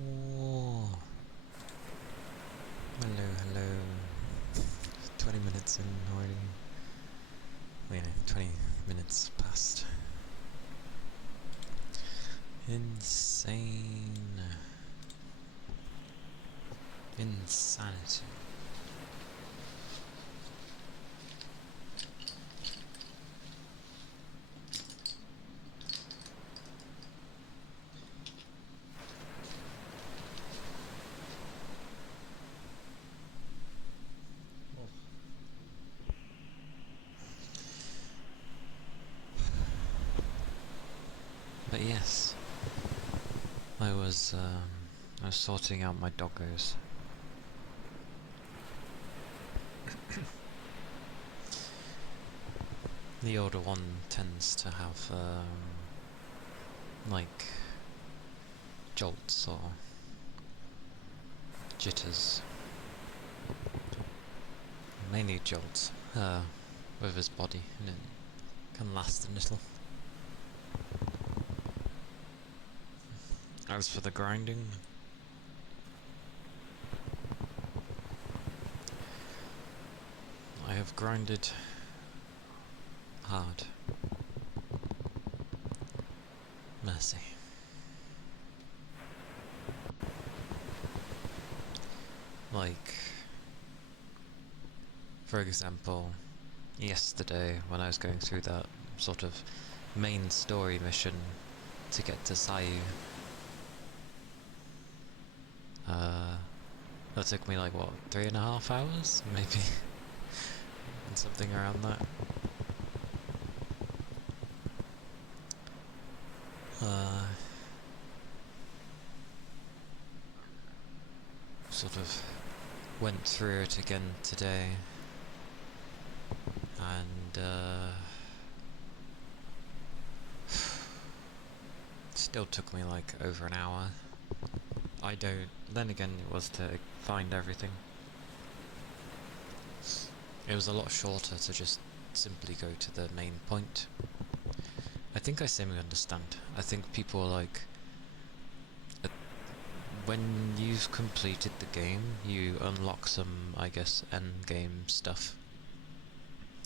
Oh, hello. 20 minutes in already. Wait, no, 20 minutes past. Insane. Insanity. But yes, I was sorting out my doggos. The older one tends to have like jolts or jitters, mainly jolts with his body, and it can last a little. As for the grinding, I have grinded hard. Mercy. Like, for example, yesterday when I was going through that sort of main story mission to get to Sayu, that took me like, what, 3.5 hours? Maybe? And something around that. Sort of went through it again today, and still took me like over an hour. Then again, it was to find everything. It was a lot shorter to just simply go to the main point. I think I semi-understand. I think people are like, when you've completed the game, you unlock some, I guess, end game stuff.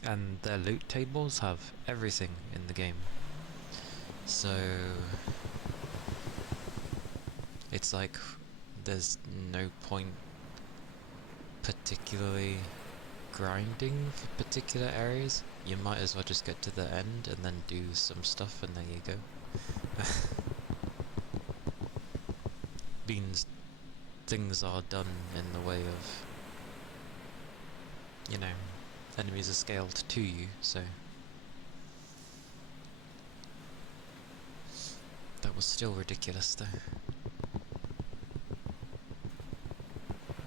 And their loot tables have everything in the game. So it's like there's no point particularly grinding for particular areas. You might as well just get to the end and then do some stuff, and there you go. Means things are done in the way of, you know, enemies are scaled to you, so that was still ridiculous though.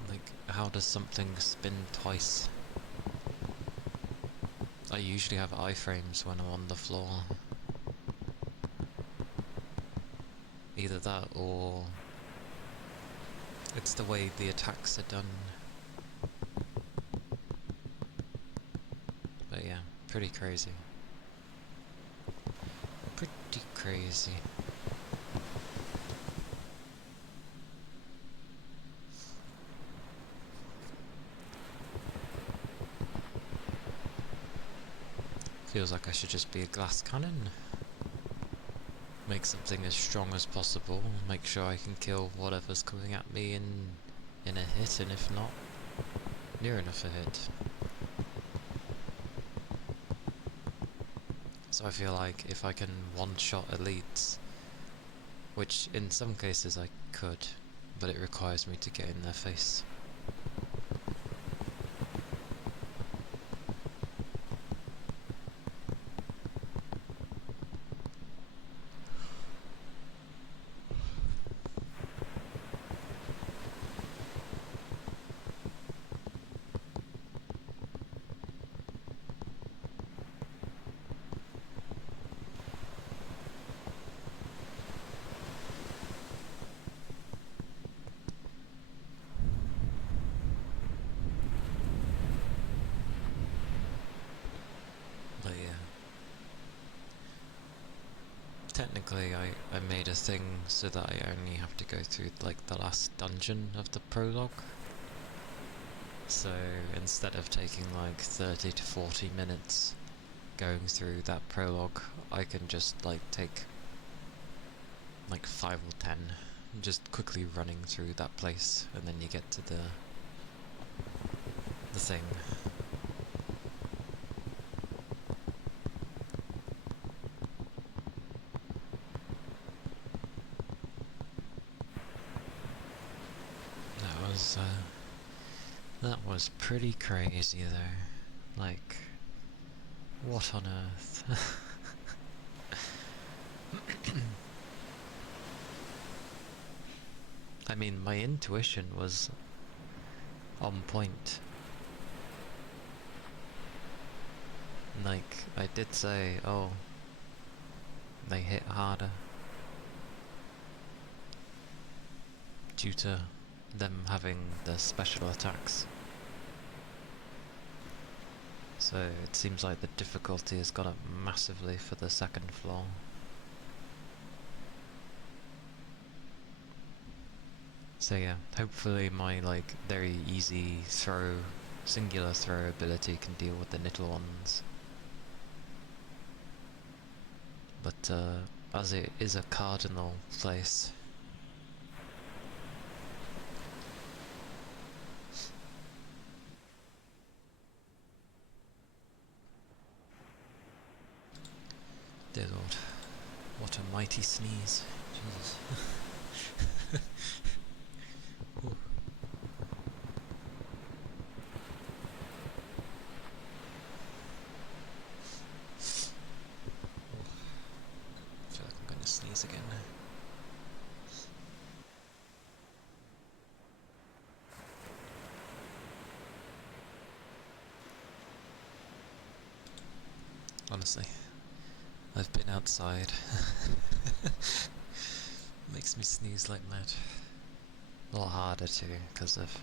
Like, how does something spin twice? I usually have iframes when I'm on the floor. Either that or it's the way the attacks are done. But yeah, pretty crazy. Pretty crazy. Feels like I should just be a glass cannon. Make something as strong as possible, make sure I can kill whatever's coming at me in a hit, and if not, near enough a hit. So I feel like if I can one-shot elites, which in some cases I could, but it requires me to get in their face. technically I made a thing so that I only have to go through like the last dungeon of the prologue. So instead of taking like 30 to 40 minutes going through that prologue, I can just like take like 5 or 10, just quickly running through that place, and then you get to the thing. That was pretty crazy though. Like, what on earth? I mean, my intuition was on point. Like, I did say, oh, they hit harder due to them having the special attacks. So it seems like the difficulty has gone up massively for the second floor. So yeah, hopefully my like very easy throw, singular throw ability can deal with the little ones. But as it is a cardinal place, dear Lord, what a mighty sneeze. Jesus. I feel like I'm going to sneeze again. Honestly, I've been outside. Makes me sneeze like mad. A lot harder too, because of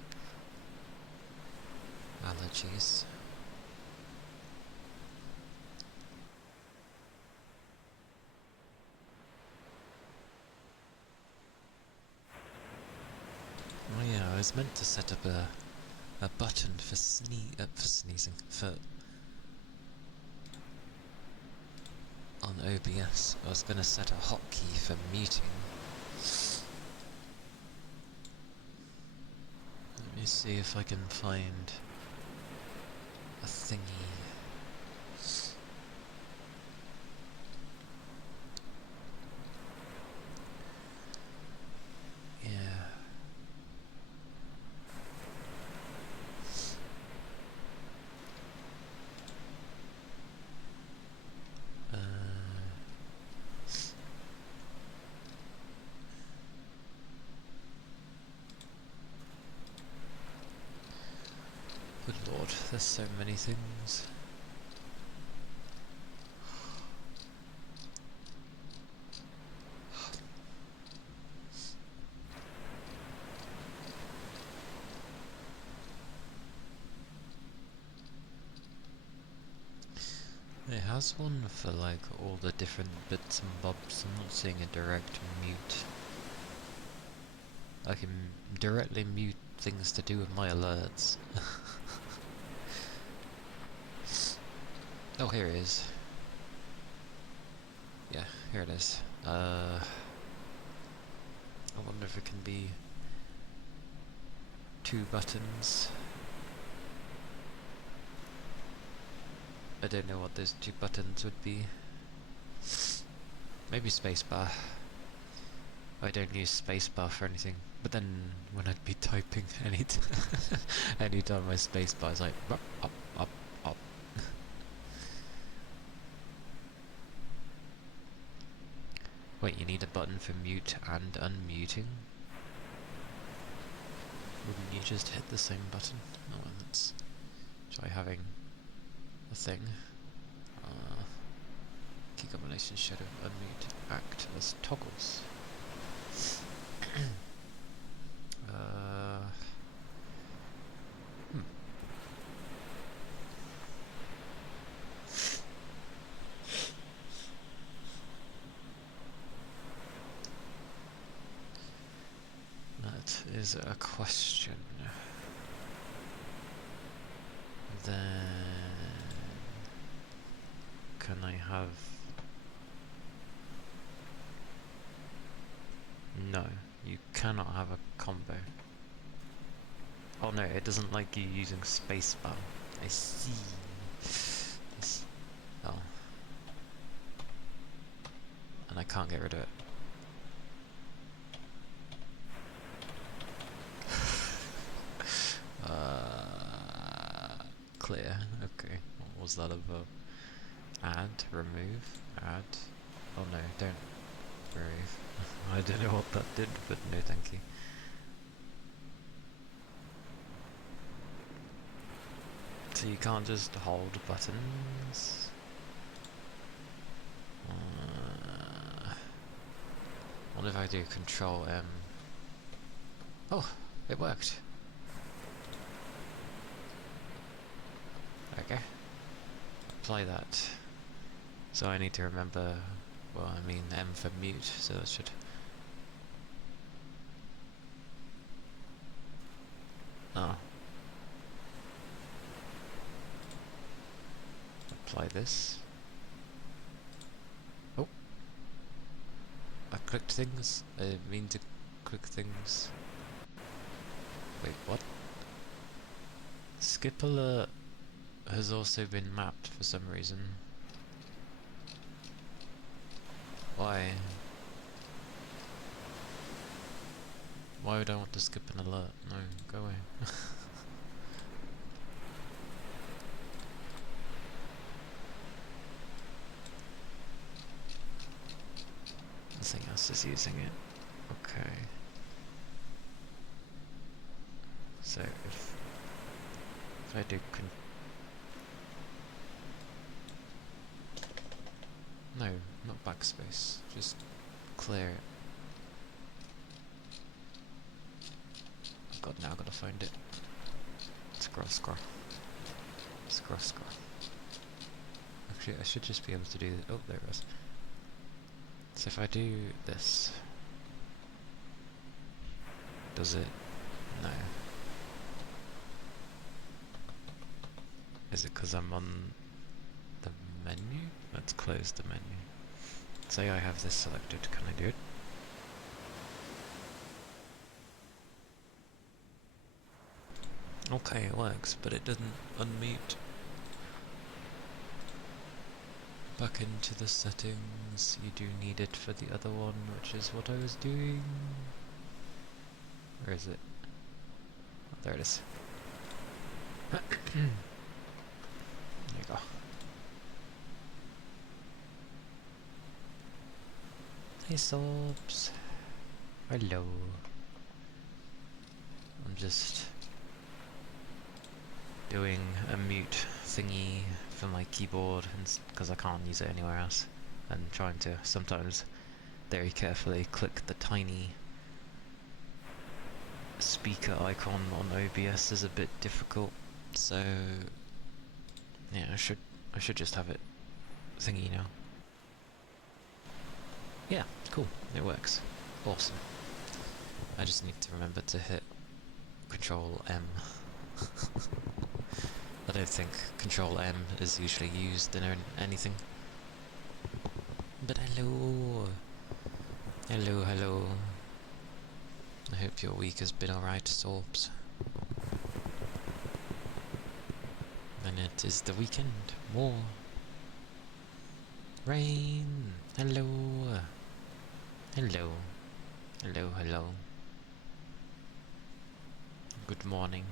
allergies. Oh yeah, I was meant to set up a button for sneezing on OBS. I was gonna set a hotkey for muting. Let me see if I can find a thingy. Yeah. Good lord, there's so many things. It has one for like all the different bits and bobs. I'm not seeing a direct mute. I can directly mute things to do with my alerts. Oh, here it is. Yeah, here it is. I wonder if it can be 2 buttons. I don't know what those 2 buttons would be. Maybe spacebar. I don't use spacebar for anything. But then when I'd be typing anytime my spacebar is like up, up, up, up. Wait, you need a button for mute and unmuting? Wouldn't you just hit the same button? Oh, let's try having a thing. Key combination shadow unmute act as toggles. is a question. Then can I have... No, you cannot have a combo. Oh no, it doesn't like you using spacebar. I see. Oh. And I can't get rid of it. Clear. Okay. What was that about? Add, remove, add. Oh no, don't remove. I don't know what that did, but no thank you. So you can't just hold buttons. What if I do Control M? Oh, it worked. Okay. Apply that. So I need to remember, well, I mean M for mute, so that should... Oh. Apply this. Oh. I clicked things. I didn't mean to click things. Wait, what? Skip alert has also been mapped for some reason. Why? Why would I want to skip an alert? No, go away. Nothing else is using it. Okay. So if I do no, not backspace, just clear it. Oh god, now I've got to find it. Scroll, scroll. Scroll, scroll. Actually, I should just be able to do this. Oh, there it was. So if I do this, does it? No. Is it because I'm on the menu? Let's close the menu. Say I have this selected, can I do it? Okay, it works, but it doesn't unmute. Back into the settings, you do need it for the other one, which is what I was doing. Where is it? Oh, there it is. There you go. Hey subs. Hello. I'm just doing a mute thingy for my keyboard because I can't use it anywhere else, and trying to sometimes very carefully click the tiny speaker icon on OBS is a bit difficult, so yeah, I should just have it thingy now. Yeah, cool, it works. Awesome. I just need to remember to hit Control M. I don't think Control M is usually used in anything. But hello! Hello, hello. I hope your week has been alright, Sorbs. And it is the weekend. More rain. Hello. Hello. Hello, hello. Good morning.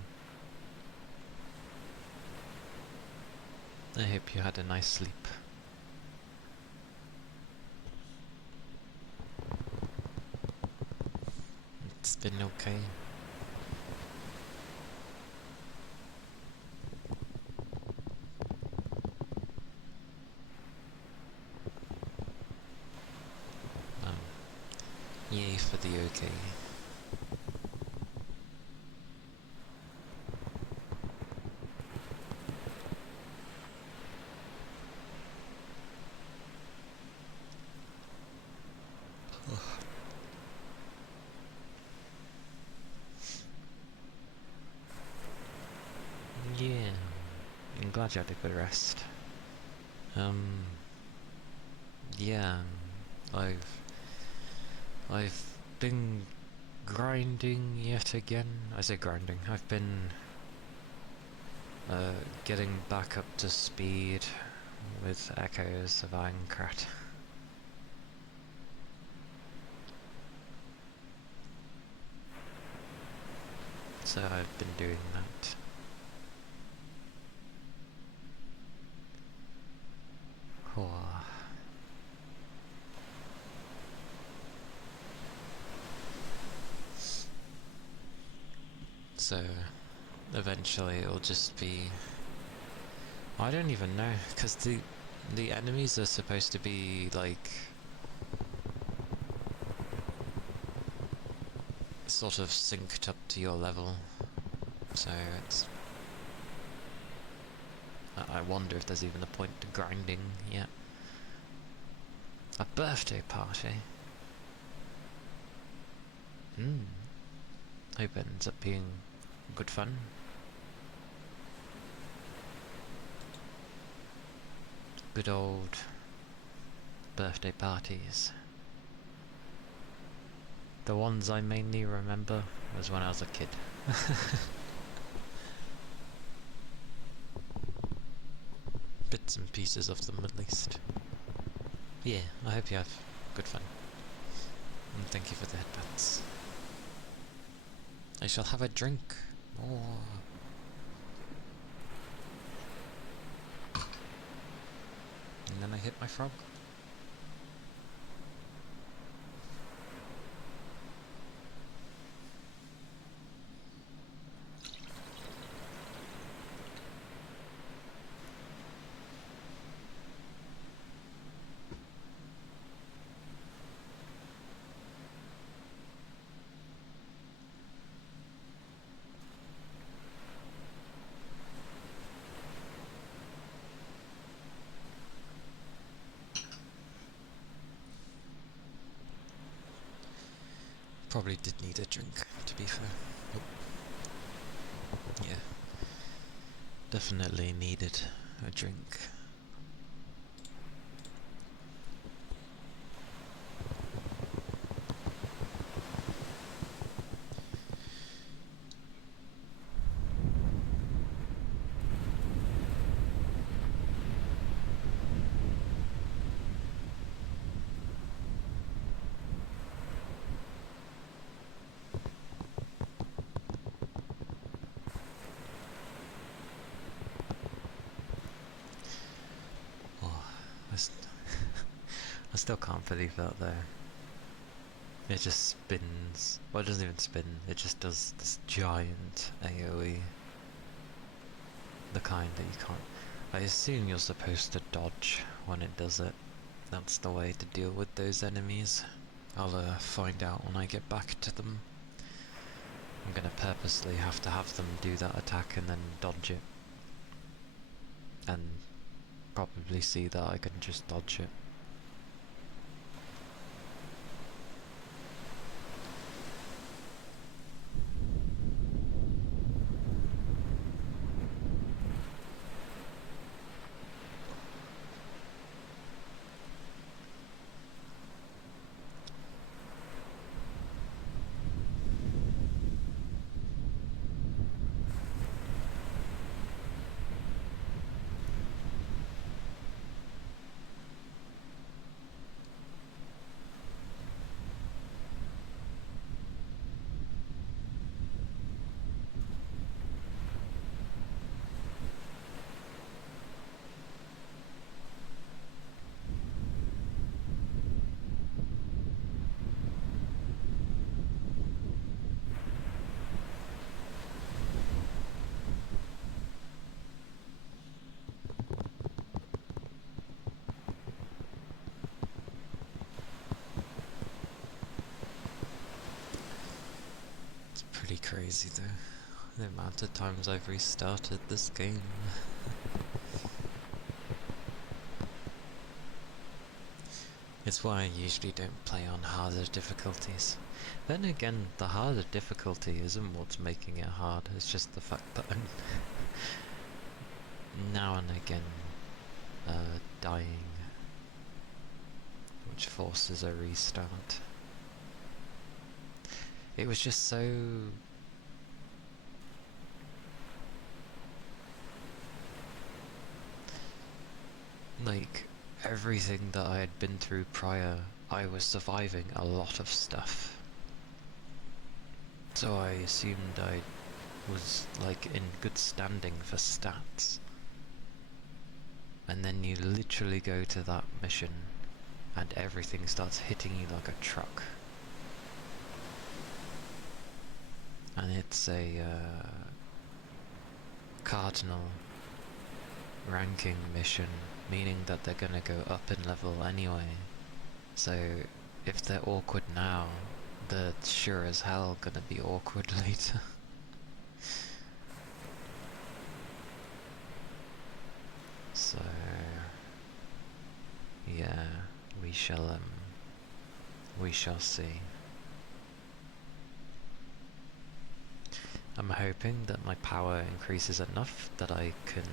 I hope you had a nice sleep. It's been okay. Yay for the okay. Yeah, I'm glad you had a good rest. Yeah, I've been grinding yet again. I say grinding. I've been getting back up to speed with Echoes of Aincrad. So I've been doing that. Oh. So eventually it'll just be... I don't even know, because the enemies are supposed to be like sort of synced up to your level, so it's... I wonder if there's even a point to grinding yet. A birthday party? Hope it ends up being good fun. Good old birthday parties. The ones I mainly remember was when I was a kid. Bits and pieces of them at least. Yeah, I hope you have good fun. And thank you for the headbands. I shall have a drink. Oh. And then I hit my frog. Probably did need a drink, to be fair. Oh. Yeah. Definitely needed a drink. I still can't believe that though. It just spins. Well, it doesn't even spin, it just does this giant AoE. The kind that you can't... I assume you're supposed to dodge when it does it. That's the way to deal with those enemies. I'll find out when I get back to them. I'm gonna purposely have to have them do that attack and then dodge it. And probably see that I can just dodge it. Pretty crazy though, the amount of times I've restarted this game. It's why I usually don't play on harder difficulties. Then again, the harder difficulty isn't what's making it hard, it's just the fact that now and again dying, which forces a restart. It was just so... like, everything that I had been through prior, I was surviving a lot of stuff. So I assumed I was, like, in good standing for stats. And then you literally go to that mission and everything starts hitting you like a truck. And it's a cardinal ranking mission, meaning that they're gonna go up in level anyway. So if they're awkward now, they're sure as hell gonna be awkward later. So yeah, we shall see. I'm hoping that my power increases enough that I can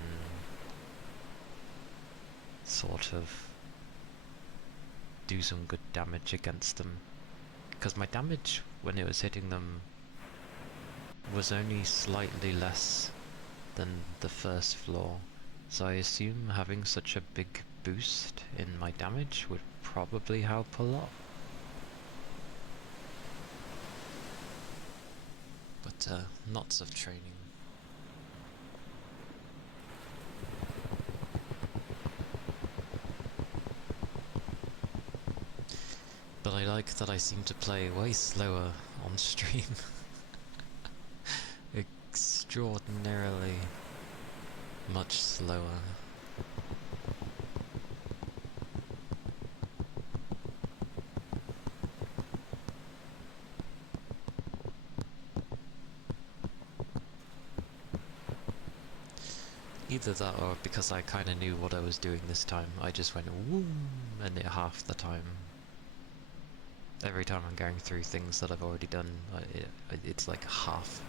sort of do some good damage against them. Because my damage when it was hitting them was only slightly less than the first floor. So I assume having such a big boost in my damage would probably help a lot. But lots of training. But I like that I seem to play way slower on stream. Extraordinarily much slower. Either that or because I kinda knew what I was doing this time, I just went whoom and it half the time. Every time I'm going through things that I've already done, it's like half.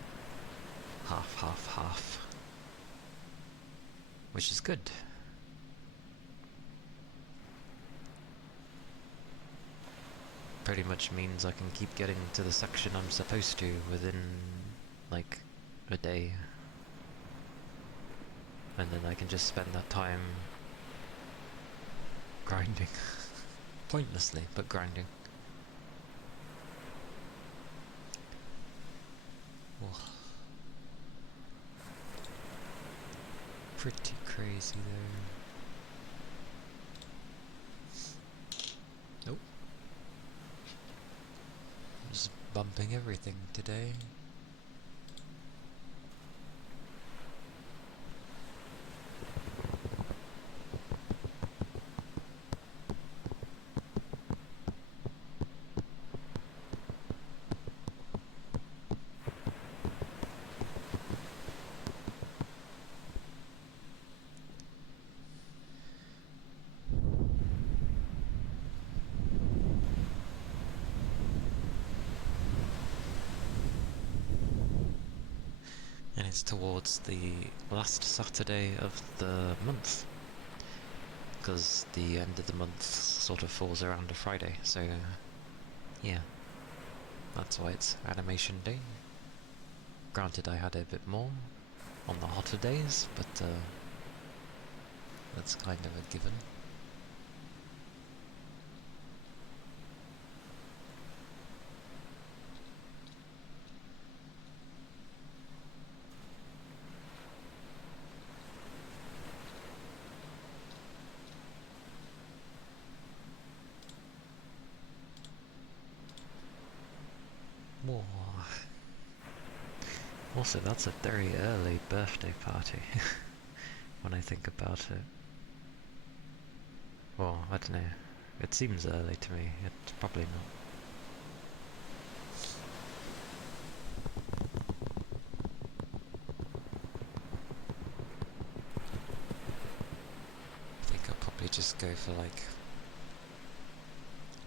Which is good. Pretty much means I can keep getting to the section I'm supposed to within, like, a day. And then I can just spend that time grinding. Pointlessly, but grinding. Oh. Pretty crazy there. Nope. Just bumping everything today. And it's towards the last Saturday of the month, because the end of the month sort of falls around a Friday, so yeah, that's why it's animation day. Granted, I had a bit more on the hotter days, but that's kind of a given. Whoa. Also, that's a very early birthday party, when I think about it. Well, I don't know. It seems early to me. It's probably not. I think I'll probably just go for like...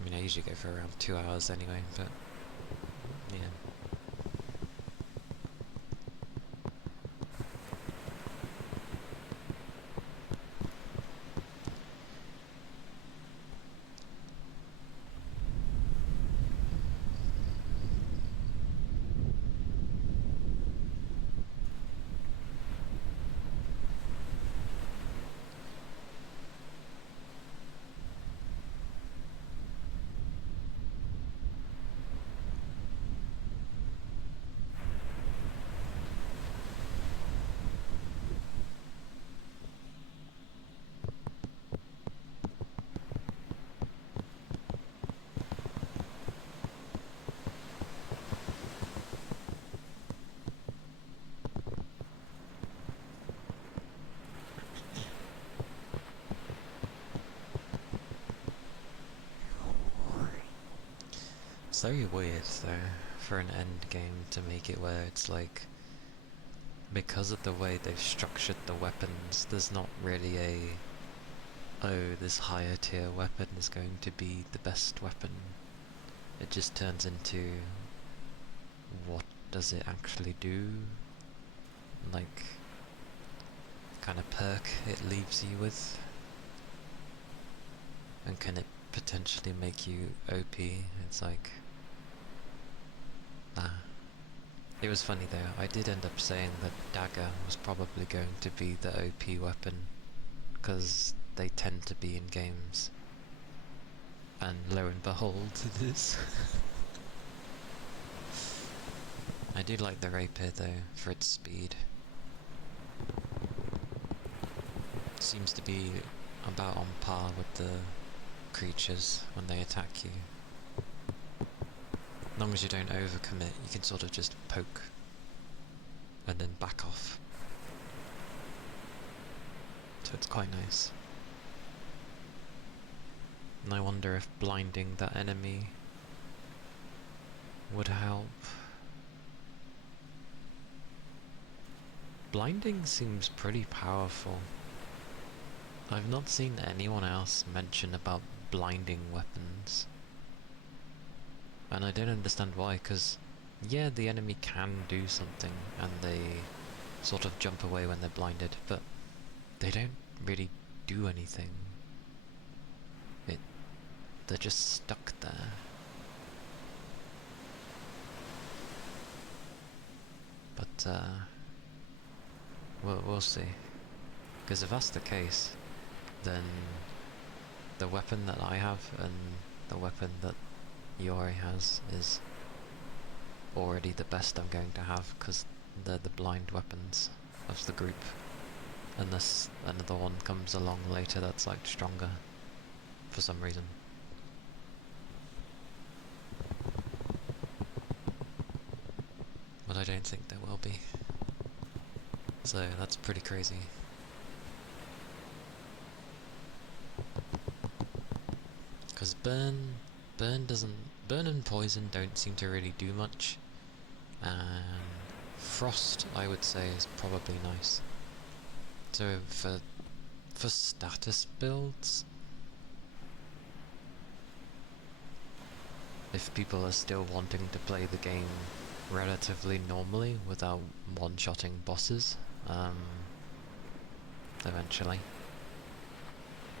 I mean, I usually go for around 2 hours anyway, but... yeah. It's very weird though, for an end game to make it where it's like, because of the way they've structured the weapons, there's not really a, oh, this higher tier weapon is going to be the best weapon. It just turns into, what does it actually do? Like, kind of perk it leaves you with? And can it potentially make you OP? It's like, nah. It was funny though, I did end up saying that dagger was probably going to be the OP weapon, because they tend to be in games. And lo and behold, it is. I do like the rapier though, for its speed. Seems to be about on par with the creatures when they attack you. As long as you don't overcommit, you can sort of just poke and then back off. So it's quite nice. And I wonder if blinding that enemy would help. Blinding seems pretty powerful. I've not seen anyone else mention about blinding weapons. And I don't understand why, because yeah, the enemy can do something and they sort of jump away when they're blinded, but they don't really do anything. They're just stuck there. But we'll see. Because if that's the case, then the weapon that I have and the weapon that Yori has is already the best I'm going to have, because they're the blind weapons of the group. Unless another one comes along later that's like stronger for some reason. But I don't think there will be. So that's pretty crazy. Because burn and poison don't seem to really do much, and frost I would say is probably nice. So for status builds, if people are still wanting to play the game relatively normally without one-shotting bosses, eventually,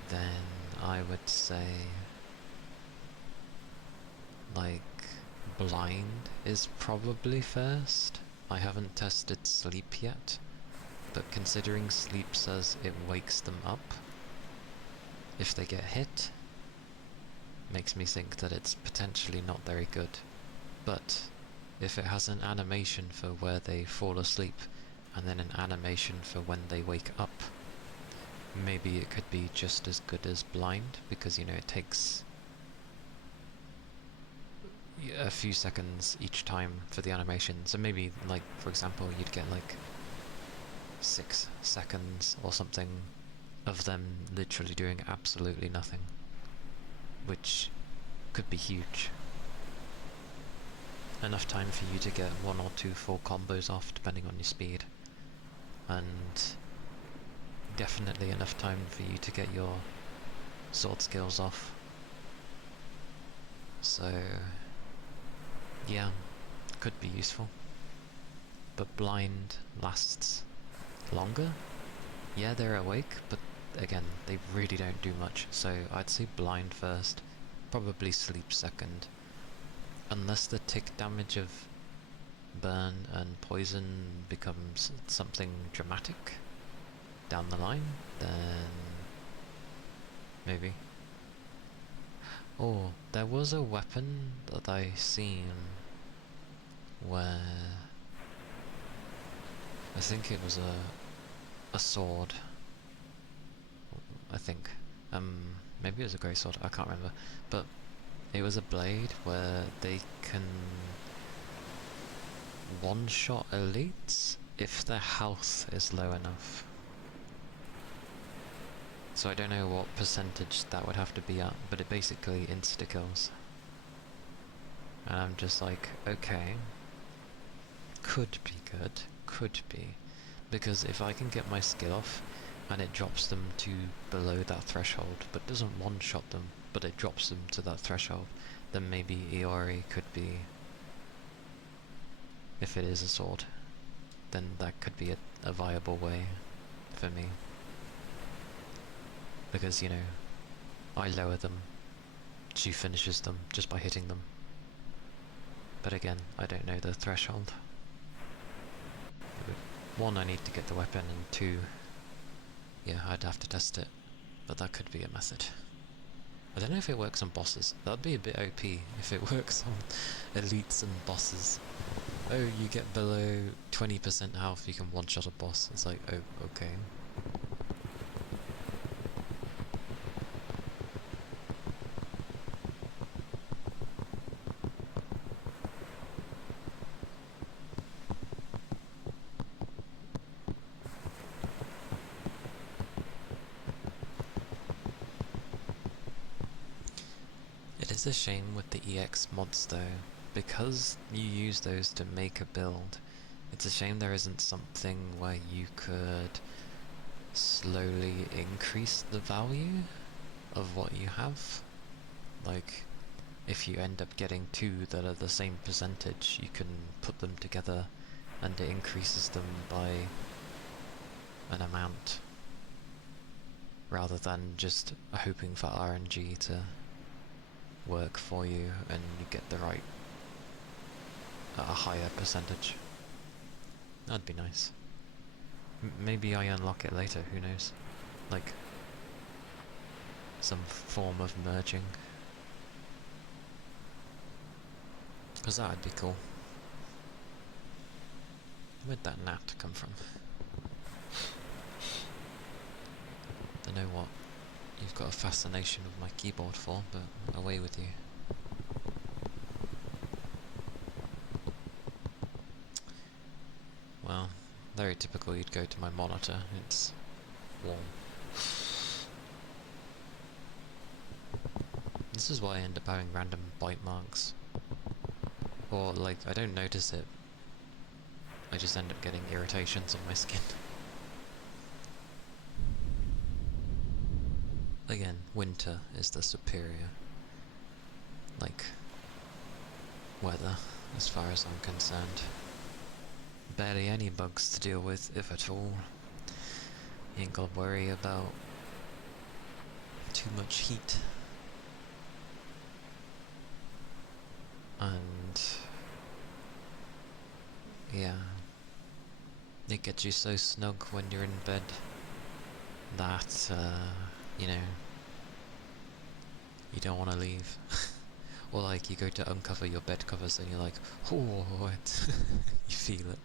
then I would say like blind is probably first. I haven't tested sleep yet, but considering sleep says it wakes them up if they get hit, makes me think that it's potentially not very good. But if it has an animation for where they fall asleep and then an animation for when they wake up, maybe it could be just as good as blind, because you know it takes a few seconds each time for the animation. So maybe, like, for example, you'd get like 6 seconds or something of them literally doing absolutely nothing, which could be huge. Enough time for you to get 1 or 2 full combos off depending on your speed, and definitely enough time for you to get your sword skills off. So yeah, could be useful. But blind lasts longer. Yeah, they're awake, but again, they really don't do much, so I'd say blind first, probably sleep second. Unless the tick damage of burn and poison becomes something dramatic down the line, then maybe. Oh, there was a weapon that I seen where I think it was a sword. I think. Maybe it was a grey sword, I can't remember. But it was a blade where they can one-shot elites if their health is low enough. So I don't know what percentage that would have to be at, but it basically insta-kills. And I'm just like, okay, could be good, could be. Because if I can get my skill off, and it drops them to below that threshold, but doesn't one-shot them, but it drops them to that threshold, then maybe Iori could be, if it is a sword, then that could be a viable way for me. Because, you know, I lower them, she finishes them just by hitting them. But again, I don't know the threshold. One, I need to get the weapon, and two, yeah, I'd have to test it. But that could be a method. I don't know if it works on bosses. That'd be a bit OP if it works on elites and bosses. Oh, you get below 20% health, you can one-shot a boss. It's like, oh, okay. It is a shame with the EX mods though, because you use those to make a build, it's a shame there isn't something where you could slowly increase the value of what you have. Like, if you end up getting two that are the same percentage, you can put them together and it increases them by an amount, rather than just hoping for RNG to work for you and you get the right at a higher percentage. That'd be nice. Maybe I unlock it later, who knows? Like, some form of merging. Because that'd be cool. Where'd that gnat come from? Don't know what you've got a fascination with my keyboard for, but away with you. Well, very typical, you'd go to my monitor, it's warm. This is why I end up having random bite marks. Or, like, I don't notice it, I just end up getting irritations on my skin. Again, winter is the superior, like, weather, as far as I'm concerned. Barely any bugs to deal with, if at all. You ain't gotta worry about too much heat. And yeah, it gets you so snug when you're in bed that, you know, you don't want to leave. Or like, you go to uncover your bed covers and you're like, oh, what? You feel it.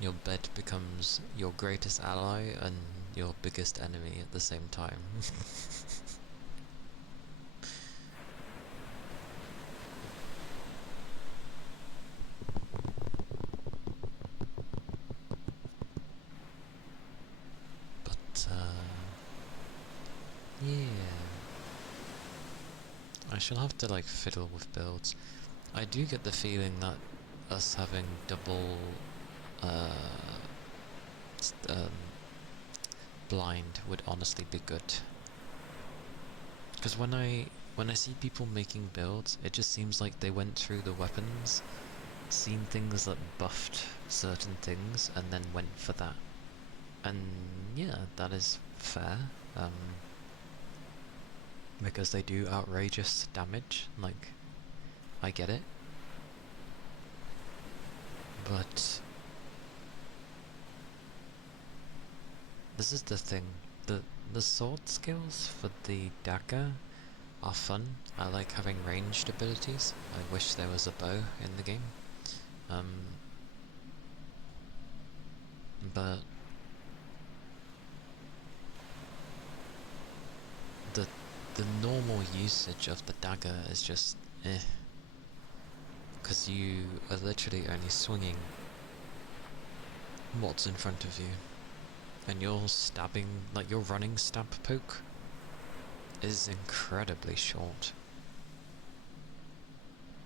Your bed becomes your greatest ally and your biggest enemy at the same time. But, yeah. I shall have to, like, fiddle with builds. I do get the feeling that us having double, blind would honestly be good. Because when I see people making builds, it just seems like they went through the weapons, seen things that buffed certain things, and then went for that. And yeah, that is fair. Because they do outrageous damage, like, I get it. But this is the thing, the sword skills for the dagger are fun. I like having ranged abilities. I wish there was a bow in the game. But the normal usage of the dagger is just eh. Because you are literally only swinging what's in front of you. and your stabbing, like your running stab poke, is incredibly short.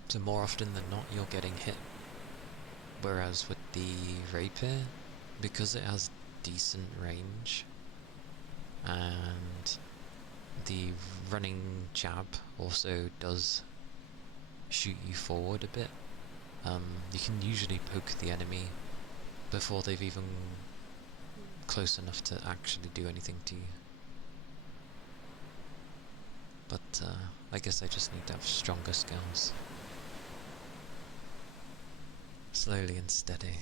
So more often than not, you're getting hit. Whereas with the rapier, because it has decent range, and the running jab also does shoot you forward a bit, you can usually poke the enemy before they've even close enough to actually do anything to you. But I guess I just need to have stronger skills. Slowly and steady.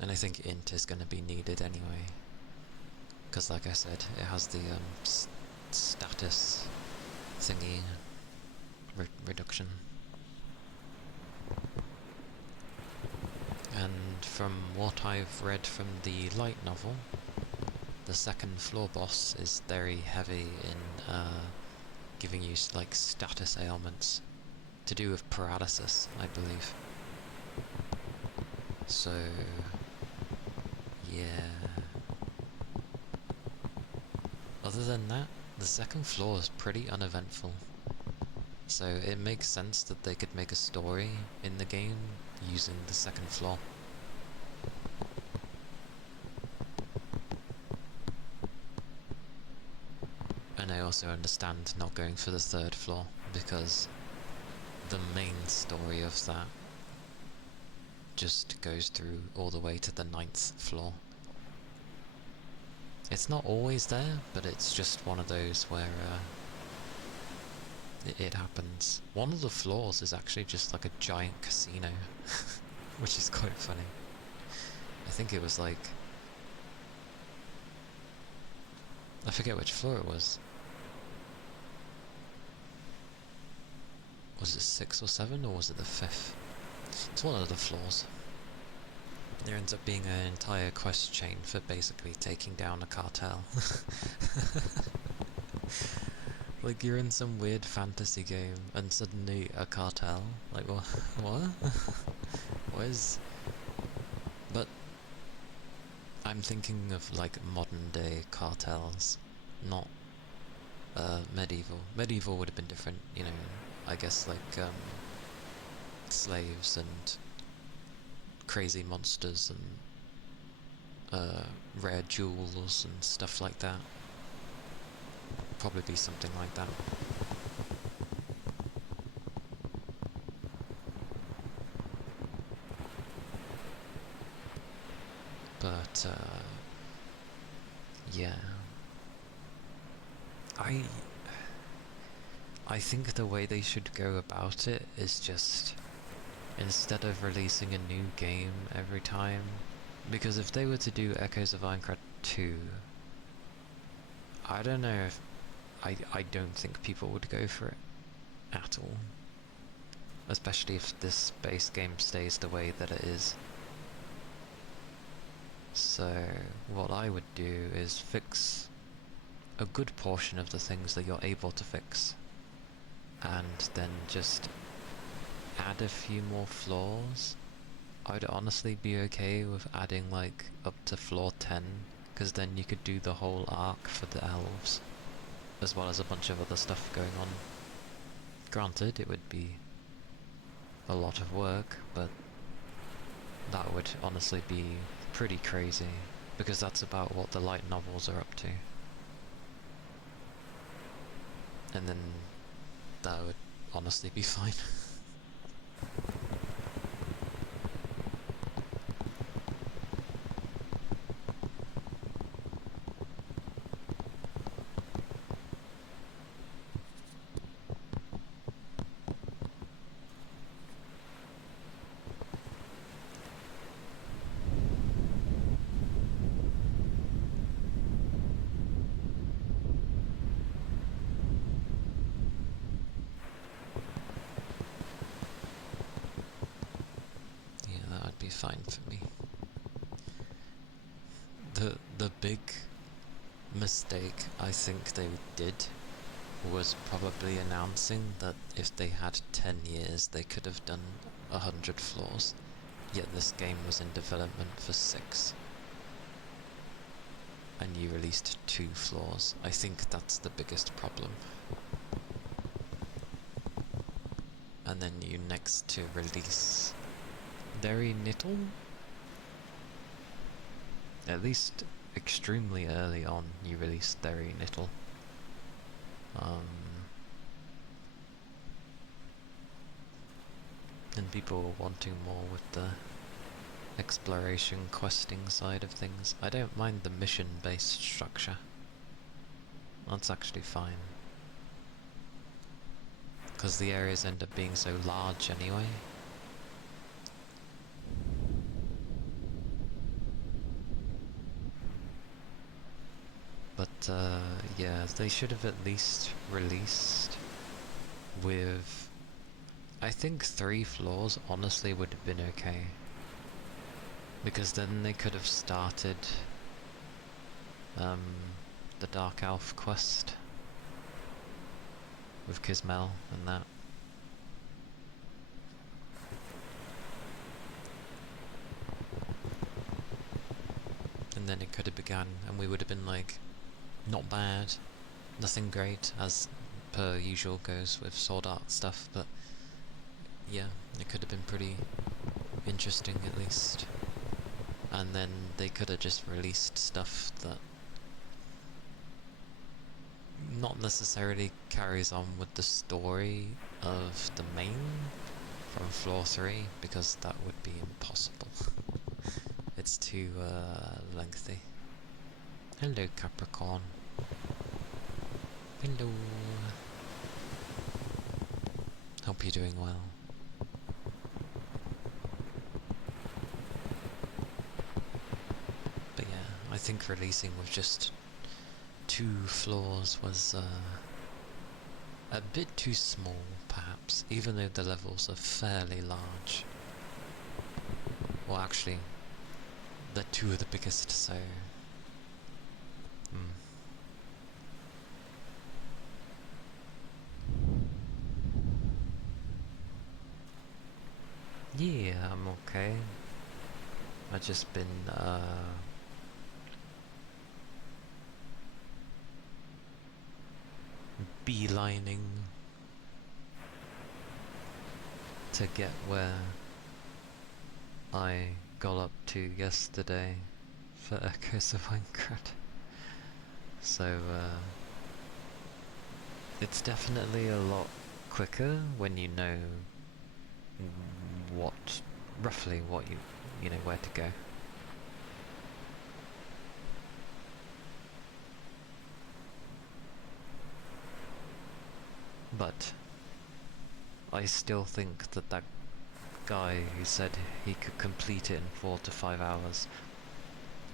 And I think int is going to be needed anyway. Because like I said, it has the status thingy reduction. And from what I've read from the light novel, the second floor boss is very heavy in giving you like status ailments to do with paralysis, I believe. So yeah. Other than that, the second floor is pretty uneventful. So it makes sense that they could make a story in the game using the second floor. And I also understand not going for the third floor, because the main story of that just goes through all the way to the 9th floor. It's not always there, but it's just one of those where it happens. One of the floors is actually just like a giant casino, which is quite funny. I think it was like... I forget which floor it was. Was it 6 or 7, or was it the 5th? It's one of the floors. There ends up being an entire quest chain for basically taking down a cartel. Like, you're in some weird fantasy game, and suddenly a cartel? Like, what? What is... But I'm thinking of, like, modern-day cartels, not medieval. Medieval would have been different, you know, I guess, like, slaves and crazy monsters and rare jewels and stuff like that. Probably be something like that. But yeah, I think the way they should go about it is just, instead of releasing a new game every time, because if they were to do Echoes of Aincrad 2, I don't know if I don't think people would go for it at all. Especially if this base game stays the way that it is. So what I would do is fix a good portion of the things that you're able to fix, and then just add a few more floors. I'd honestly be okay with adding like up to floor 10, because then you could do the whole arc for the elves, as well as a bunch of other stuff going on. Granted, it would be a lot of work, but that would honestly be pretty crazy, because that's about what the light novels are up to. And then that would honestly be fine. Be fine for me. The big mistake I think they did was probably announcing that if they had 10 years they could have done 100 floors, yet this game was in development for 6. and you released 2 floors. I think that's the biggest problem. And then you next to release very little, at least extremely early on you released very little. And people were wanting more with the exploration questing side of things. I don't mind the mission based structure, that's actually fine, because the areas end up being so large anyway. But yeah, they should have at least released with, I think 3 floors honestly would have been okay, because then they could have started the Dark Elf quest with Kismel and that. And then it could have begun, and we would have been like, not bad, nothing great, as per usual goes with Sword Art stuff, but yeah, it could have been pretty interesting at least. And then they could have just released stuff that not necessarily carries on with the story of the main from floor 3, because that would be impossible. It's too lengthy. Hello, Capricorn. Hello. Hope you're doing well. But yeah, I think releasing with just 2 floors was a bit too small, perhaps, even though the levels are fairly large. Well, actually, they're 2 of the biggest, so... Yeah, I'm okay. I've just been, beelining to get where I got up to yesterday for Echoes of Aincrad. So, it's definitely a lot quicker when you know roughly what you know where to go. But I still think that that guy who said he could complete it in 4 to 5 hours,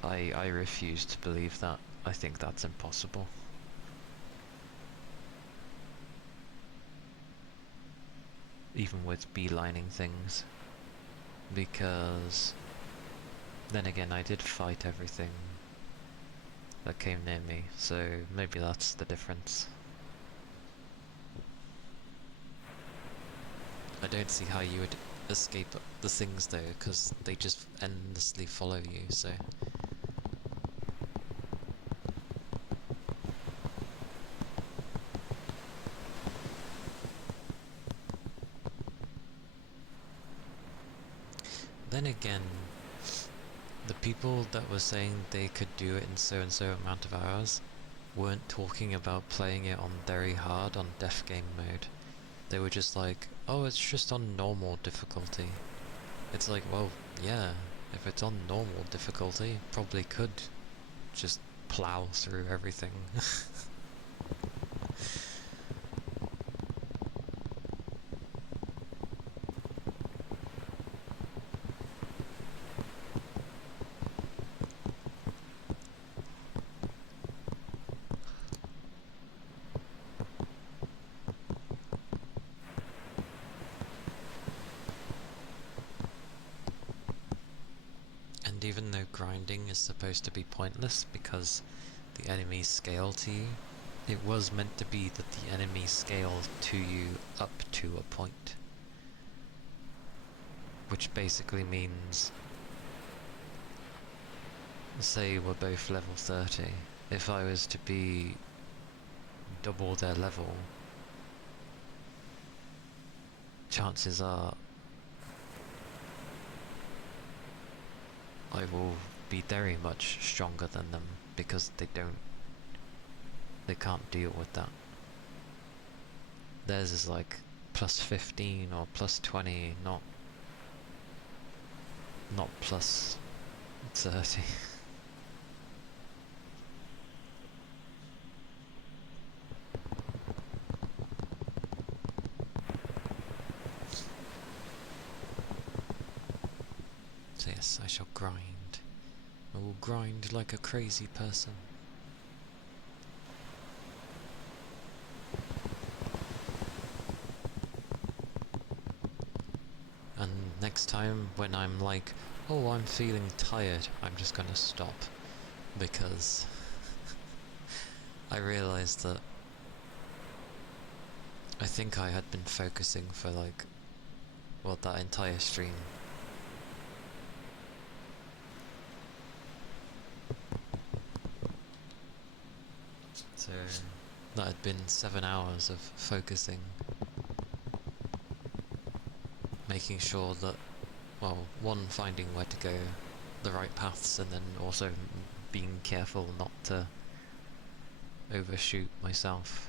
I refuse to believe that. I think that's impossible. Even with beelining things. Because then again, I did fight everything that came near me, so maybe that's the difference. I don't see how you would escape the things though, because they just endlessly follow you, so... Then again, the people that were saying they could do it in so and so amount of hours weren't talking about playing it on very hard on death game mode. They were just like, oh, it's just on normal difficulty. It's like, well, yeah, if it's on normal difficulty, probably could just plow through everything. And even though grinding is supposed to be pointless because the enemies scale to you, it was meant to be that the enemies scale to you up to a point. Which basically means say we're both level 30, if I was to be double their level, chances are I will be very much stronger than them because they can't deal with that. Theirs is like plus 15 or plus 20, not plus 30. So yes, I shall grind. I will grind like a crazy person. And next time when I'm like, oh, I'm feeling tired, I'm just gonna stop. Because I realised that I think I had been focusing for like, well, that entire stream. So that had been 7 hours of focusing, making sure that, well, one, finding where to go, the right paths, and then also being careful not to overshoot myself.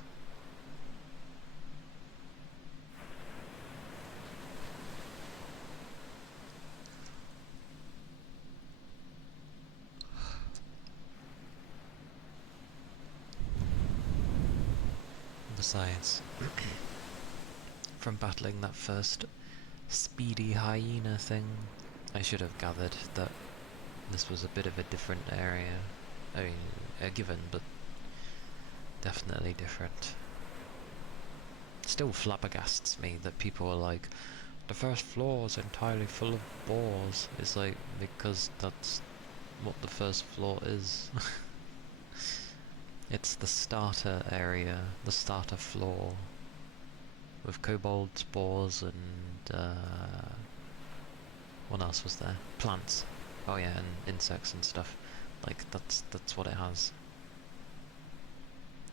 Besides, from battling that first speedy hyena thing, I should have gathered that this was a bit of a different area. I mean, a given, but definitely different. Still flabbergasts me that people are like, the first floor is entirely full of boars. It's like, because that's what the first floor is. It's the starter area, the starter floor, with kobold spores and what else was there? Plants. Oh yeah, and insects and stuff. Like that's what it has.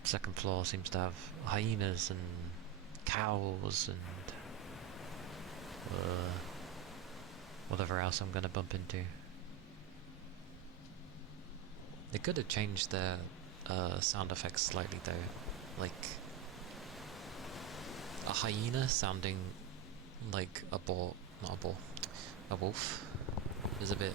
Second floor seems to have hyenas and cows and whatever else I'm gonna bump into. They could have changed their sound effects slightly though, like a hyena sounding like a boar, not a boar, a wolf is a bit.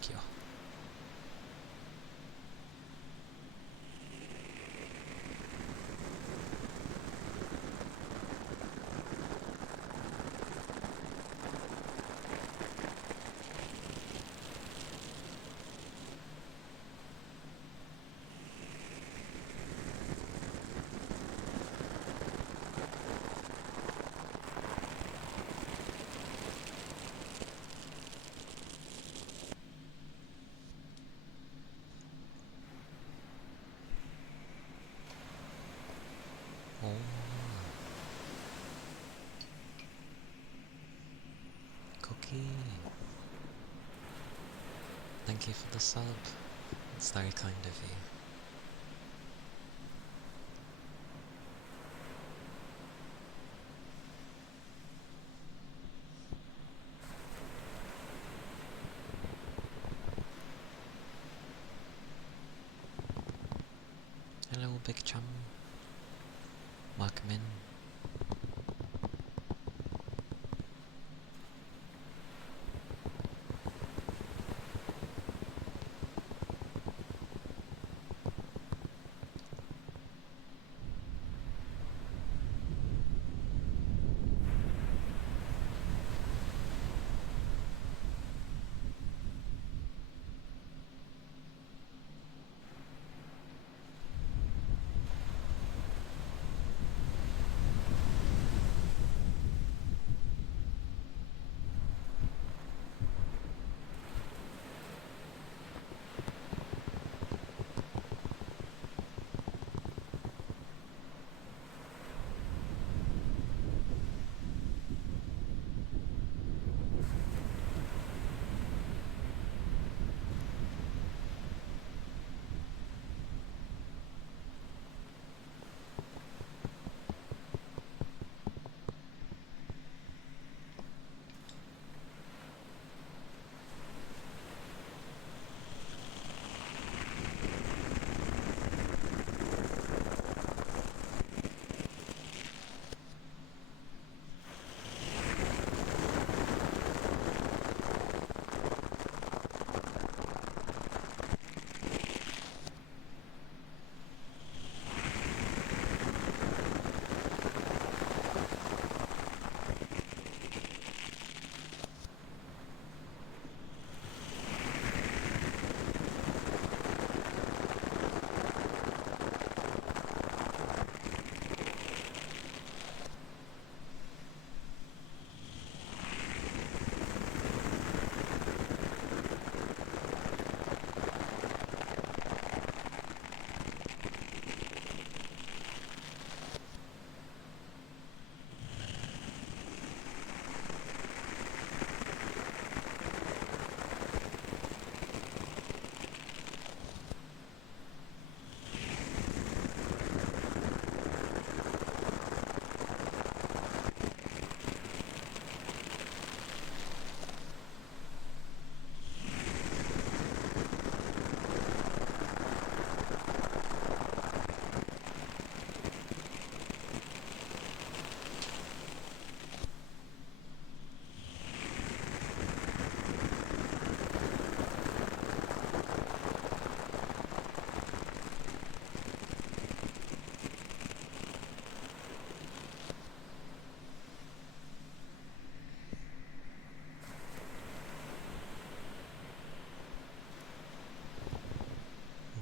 Thank you. Oh. Cookie. Thank you for the sub. It's very kind of you. Hello, big chum. Welcome in.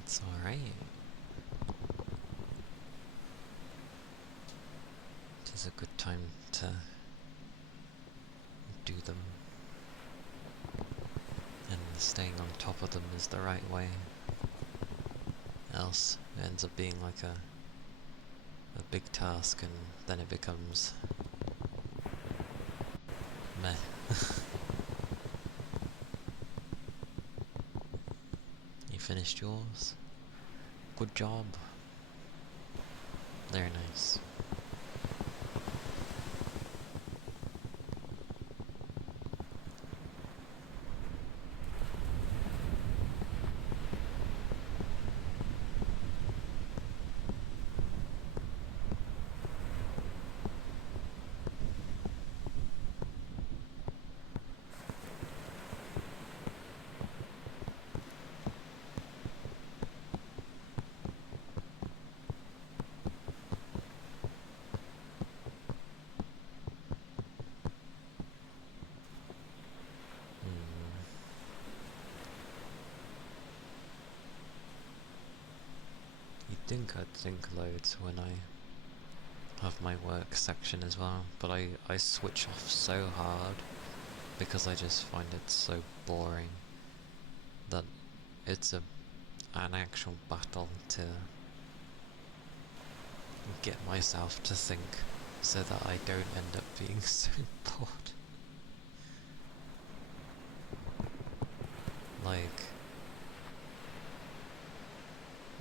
It's alright. It is a good time to do them. And staying on top of them is the right way. Else it ends up being like a big task and then it becomes meh. You finished yours? Good job. Very nice. think I'd think loads when I have my work section as well, but I switch off so hard because I just find it so boring that it's an actual battle to get myself to think so that I don't end up being so bored. Like,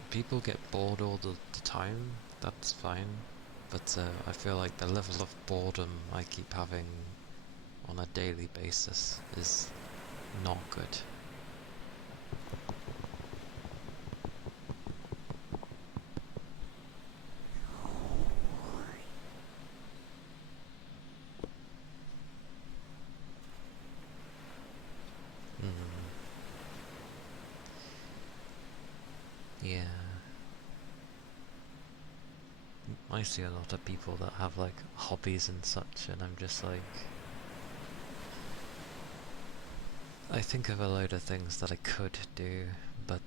people get bored all the time, that's fine, but I feel like the level of boredom I keep having on a daily basis is not good. Yeah. I see a lot of people that have like hobbies and such, and I'm just like, I think of a load of things that I could do, but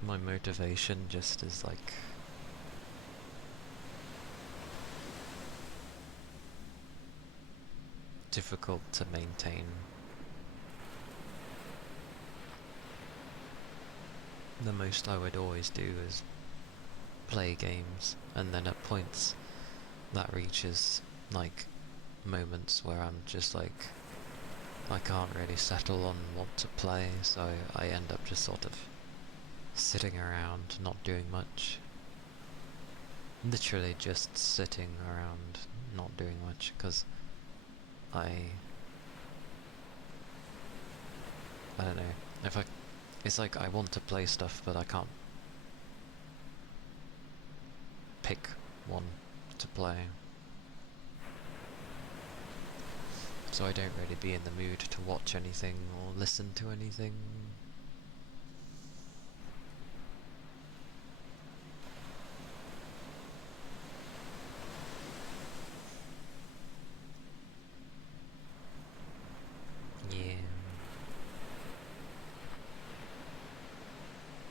my motivation just is like difficult to maintain. The most I would always do is play games, and then at points that reaches like moments where I'm just like, I can't really settle on what to play, so I end up just sort of sitting around, not doing much. Literally just sitting around, not doing much, because I don't know, it's like I want to play stuff, but I can't pick one to play. So I don't really be in the mood to watch anything or listen to anything. Yeah.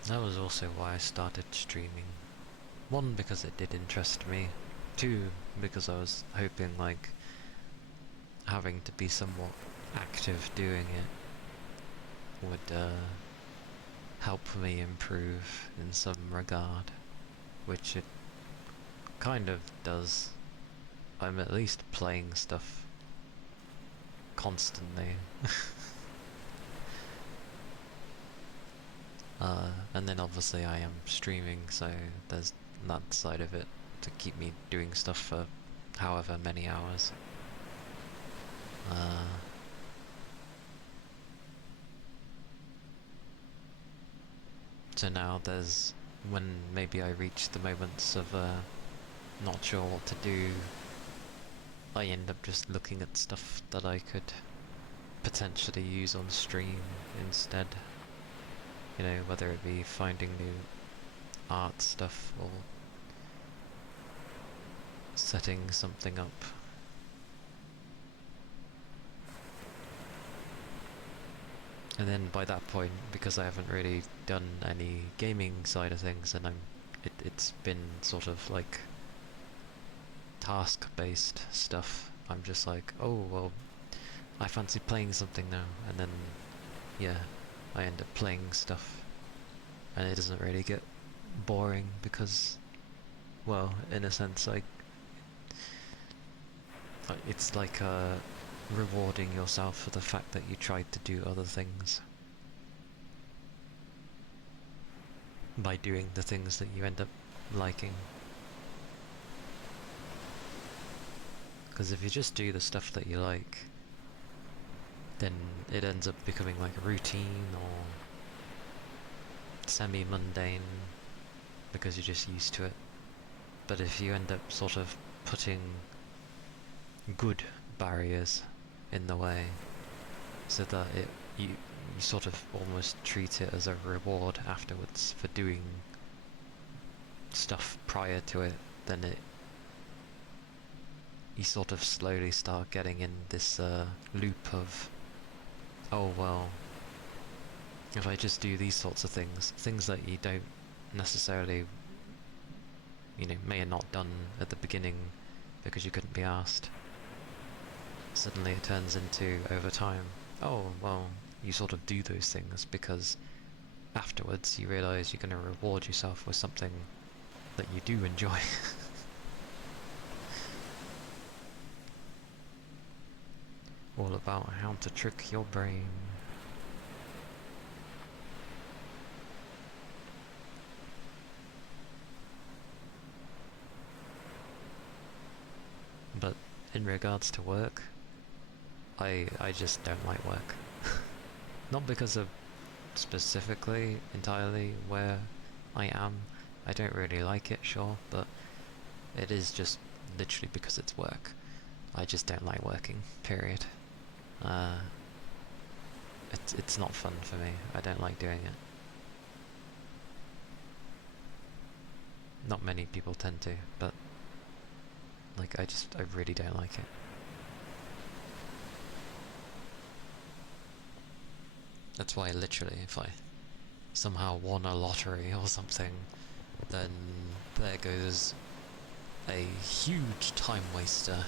That was also why I started streaming. One, because it did interest me. Two, because I was hoping like having to be somewhat active doing it would help me improve in some regard, which it kind of does. I'm at least playing stuff constantly. And then obviously I am streaming, so there's that side of it to keep me doing stuff for however many hours. So now there's, when maybe I reach the moments of not sure what to do, I end up just looking at stuff that I could potentially use on stream instead. You know, whether it be finding new art stuff or setting something up. And then by that point, because I haven't really done any gaming side of things, and it's been sort of like task-based stuff, I'm just like, oh well, I fancy playing something now, and then yeah, I end up playing stuff, and it doesn't really get boring because, well, in a sense, it's like rewarding yourself for the fact that you tried to do other things by doing the things that you end up liking. Because if you just do the stuff that you like, then it ends up becoming like a routine or semi-mundane because you're just used to it. But if you end up sort of putting good barriers in the way so that you sort of almost treat it as a reward afterwards for doing stuff prior to it, then you sort of slowly start getting in this loop of, oh well, if I just do these sorts of things that you don't necessarily, may have not done at the beginning because you couldn't be asked. Suddenly it turns into, over time, oh, well, you sort of do those things because afterwards you realise you're going to reward yourself with something that you do enjoy. All about how to trick your brain. But in regards to work, I just don't like work. Not because of specifically entirely where I am. I don't really like it, sure, but it is just literally because it's work. I just don't like working, period. It's not fun for me. I don't like doing it. Not many people tend to, but like I really don't like it. That's why literally if I somehow won a lottery or something, then there goes a huge time waster,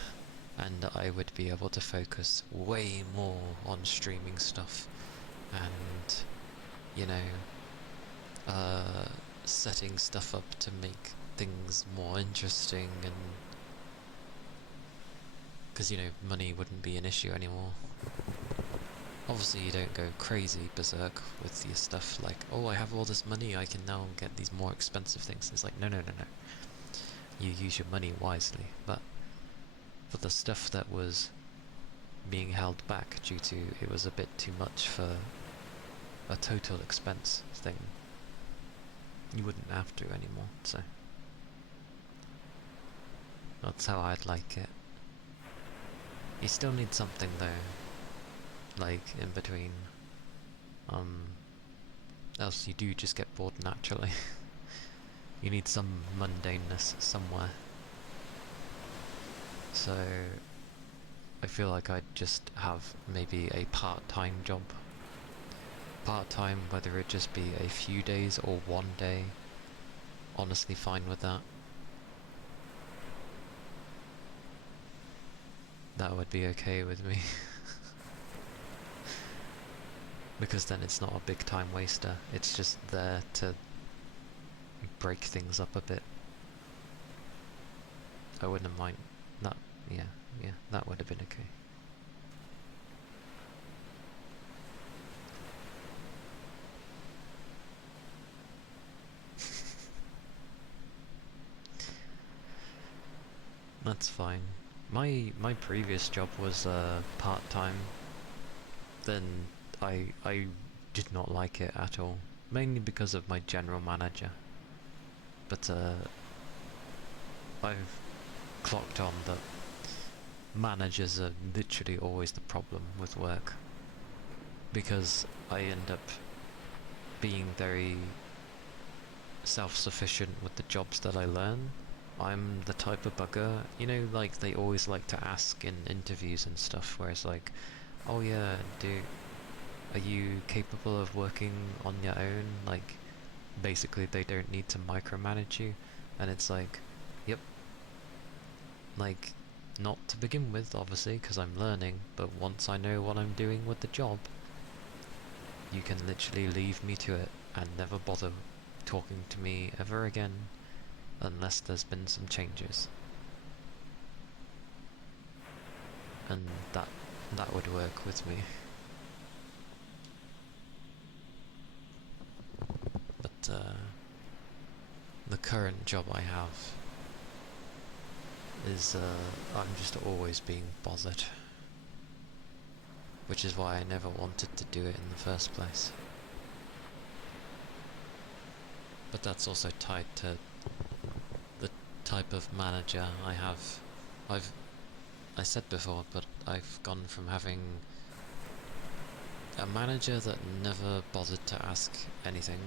and I would be able to focus way more on streaming stuff and, setting stuff up to make things more interesting, and because, money wouldn't be an issue anymore. Obviously you don't go crazy berserk with your stuff like, oh, I have all this money, I can now get these more expensive things. It's like, no. You use your money wisely, but for the stuff that was being held back due to it was a bit too much for a total expense thing, you wouldn't have to anymore, so that's how I'd like it. You still need something though, like in between, else you do just get bored naturally. You need some mundaneness somewhere. So I feel like I'd just have maybe a part-time job. Part-time, whether it just be a few days or one day, honestly fine with that. That would be okay with me. Because then it's not a big time waster, it's just there to break things up a bit. I wouldn't mind that. Yeah, that would have been okay. That's fine. My previous job was part-time. Then I did not like it at all, mainly because of my general manager. But I've clocked on that managers are literally always the problem with work, because I end up being very self-sufficient with the jobs that I learn. I'm the type of bugger, like they always like to ask in interviews and stuff, where it's like, oh yeah, are you capable of working on your own? Like, basically they don't need to micromanage you, and it's like, yep. Like, not to begin with, obviously, because I'm learning, but once I know what I'm doing with the job, you can literally leave me to it and never bother talking to me ever again, unless there's been some changes. And that would work with me. But the current job I have is I'm just always being bothered, which is why I never wanted to do it in the first place. But that's also tied to the type of manager I have. I said before, but I've gone from having a manager that never bothered to ask anything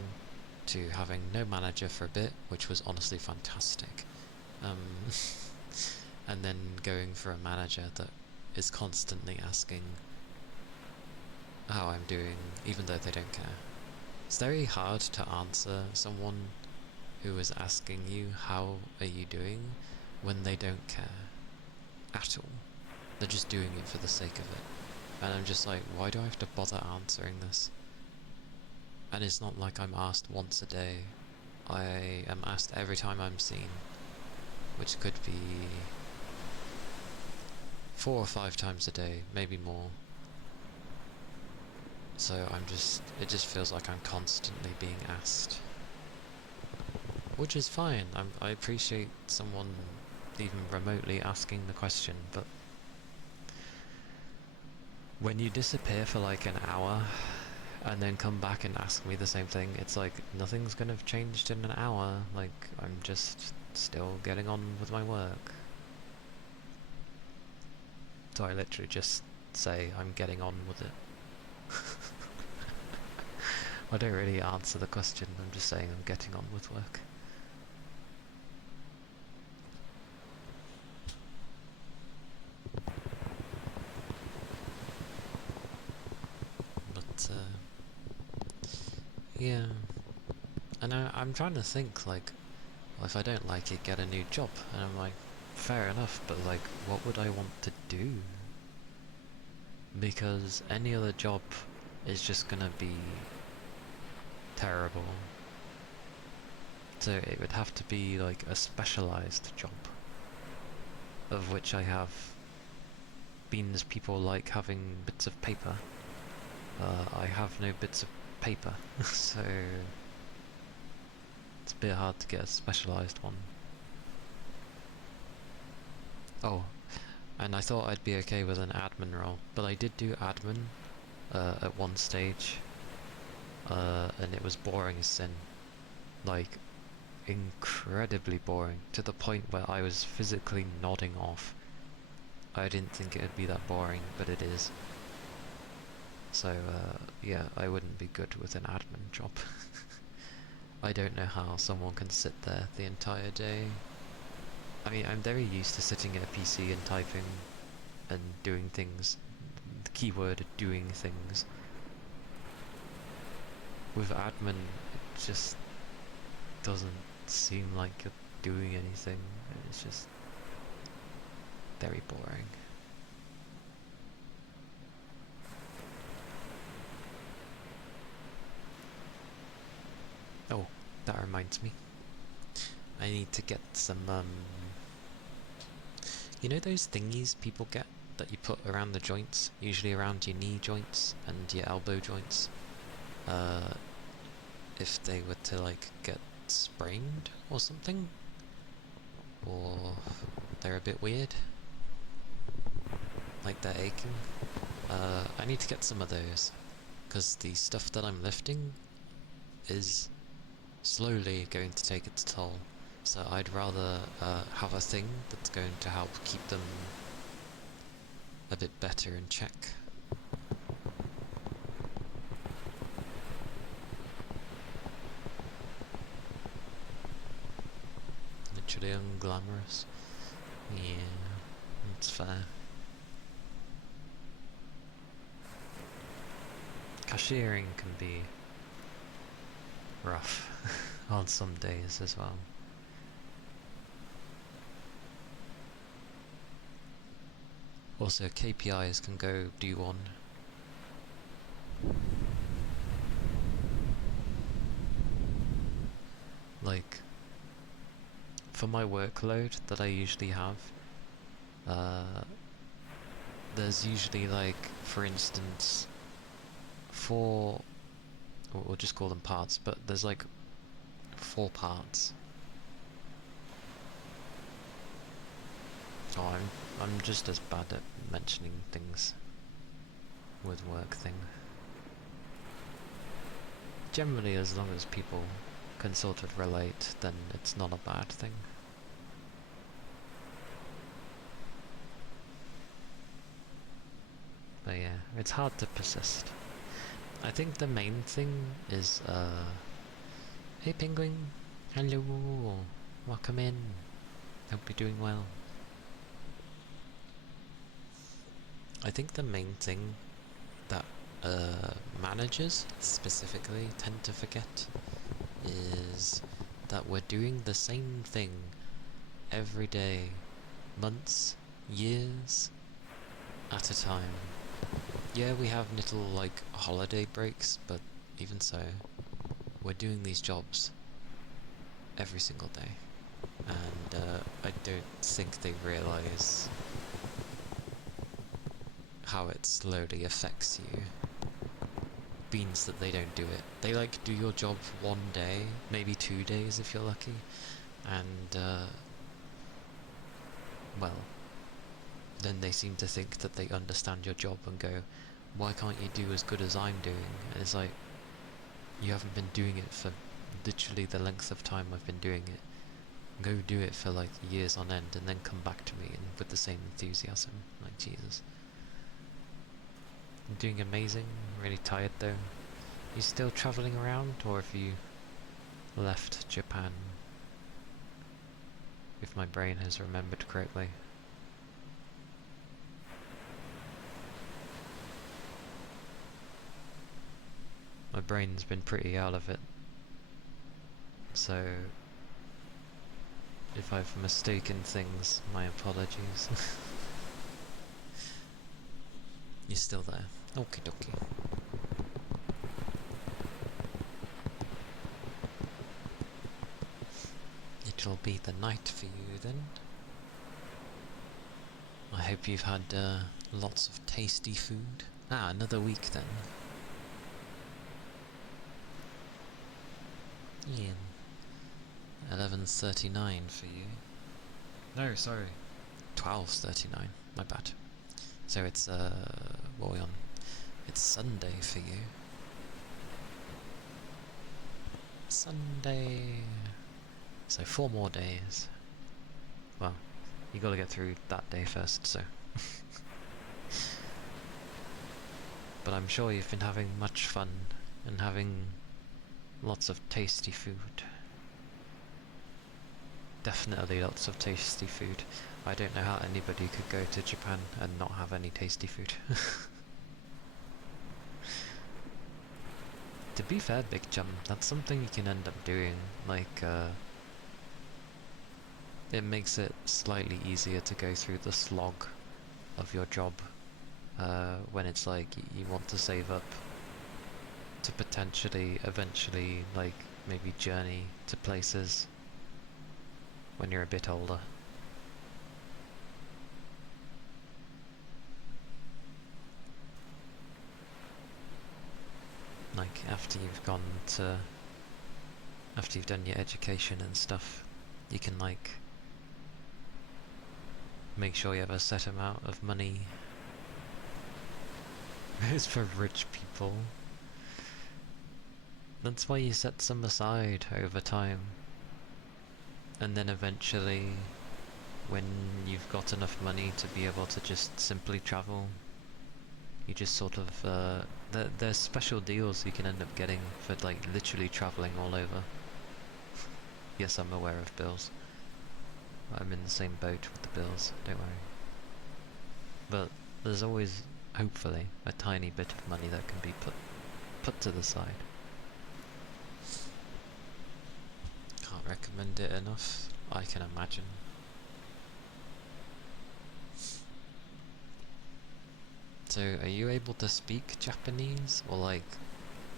to having no manager for a bit, which was honestly fantastic. And then going for a manager that is constantly asking how I'm doing, even though they don't care. It's very hard to answer someone who is asking you how are you doing when they don't care at all. They're just doing it for the sake of it. And I'm just like, why do I have to bother answering this? And it's not like I'm asked once a day. I am asked every time I'm seen, which could be 4 or 5 times a day, maybe more. So it just feels like I'm constantly being asked. Which is fine, I appreciate someone even remotely asking the question, but when you disappear for like an hour and then come back and ask me the same thing, it's like nothing's gonna have changed in an hour. Like, I'm just still getting on with my work. So I literally just say I'm getting on with it. I don't really answer the question, I'm just saying I'm getting on with work. But, yeah. And I'm trying to think, like, well, if I don't like it, get a new job. And I'm like, fair enough, but like, what would I want to do? Because any other job is just gonna be terrible. So it would have to be like a specialised job, of which I have beans people like having bits of paper. I have no bits of paper, so it's a bit hard to get a specialised one. Oh, and I thought I'd be okay with an admin role, but I did do admin at one stage, and it was boring as sin. Like, incredibly boring, to the point where I was physically nodding off. I didn't think it would be that boring, but it is. So, yeah, I wouldn't be good with an admin job. I don't know how someone can sit there the entire day. I mean, I'm very used to sitting at a PC and typing and doing things. The keyword, doing things. With admin, it just doesn't seem like you're doing anything. It's just very boring. Oh, that reminds me. I need to get some, you know those thingies people get that you put around the joints? Usually around your knee joints and your elbow joints. If they were to, like, get sprained or something? Or they're a bit weird? Like they're aching? I need to get some of those, because the stuff that I'm lifting is slowly going to take its toll. So I'd rather have a thing that's going to help keep them a bit better in check. Literally unglamorous. Yeah, that's fair. Cashiering can be rough on some days as well. Also, KPIs can go do on. Like, for my workload that I usually have, there's usually, like, for instance, 4, we'll just call them parts, but there's like 4 parts. Oh, I'm just as bad at mentioning things with work thing. Generally, as long as people can sort of relate, then it's not a bad thing. But yeah, it's hard to persist. I think the main thing is, hey Penguin, hello, welcome in, hope you're doing well. I think the main thing that managers specifically tend to forget is that we're doing the same thing every day, months, years at a time. Yeah, we have little, like, holiday breaks, but even so, we're doing these jobs every single day. And I don't think they realise how it slowly affects you. Means that they don't do it. They, like, do your job one day, maybe 2 days if you're lucky, and, well, then they seem to think that they understand your job and go, why can't you do as good as I'm doing? And it's like, you haven't been doing it for literally the length of time I've been doing it. Go do it for like years on end and then come back to me and with the same enthusiasm. Like, Jesus. I'm doing amazing. I'm really tired though. You still travelling around, or have you left Japan? If my brain has remembered correctly. My brain's been pretty out of it. So, if I've mistaken things, my apologies. You're still there. Okie dokie. It'll be the night for you then. I hope you've had lots of tasty food. Ah, another week then. Yeah. 11:39 for you. No, sorry. 12:39. My bad. So it's what are we on? It's Sunday for you. Sunday. So 4 more days. Well, you gotta get through that day first, so. But I'm sure you've been having much fun and having lots of tasty food. Definitely lots of tasty food. I don't know how anybody could go to Japan and not have any tasty food. To be fair, Big Chum, that's something you can end up doing, like, it makes it slightly easier to go through the slog of your job, when it's like, you want to save up to potentially, eventually, like, maybe journey to places when you're a bit older. Like, after you've done your education and stuff, you can, like, make sure you have a set amount of money. It's for rich people. That's why you set some aside over time. And then eventually, when you've got enough money to be able to just simply travel, you just sort of, there's special deals you can end up getting for, like, literally travelling all over. Yes, I'm aware of bills. I'm in the same boat with the bills, don't worry. But there's always, hopefully, a tiny bit of money that can be put to the side. Can't recommend it enough, I can imagine. So, are you able to speak Japanese, or, like,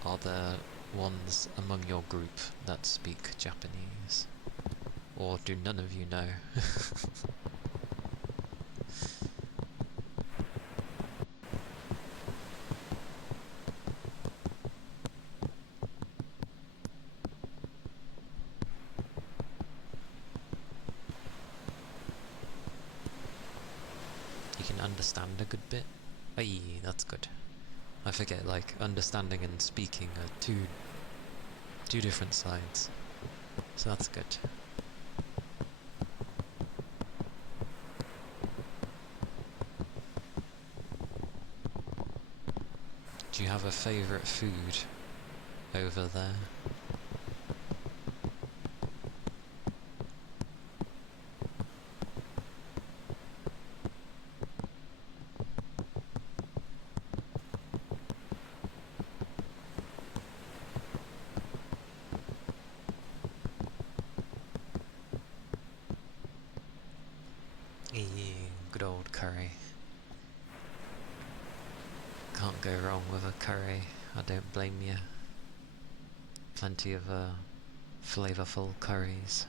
are there ones among your group that speak Japanese? Or do none of you know? You can understand a good bit? Aye, that's good. I forget, like, understanding and speaking are two different sides. So that's good. Do you have a favourite food over there? Can't go wrong with a curry, I don't blame you. Plenty of flavorful curries.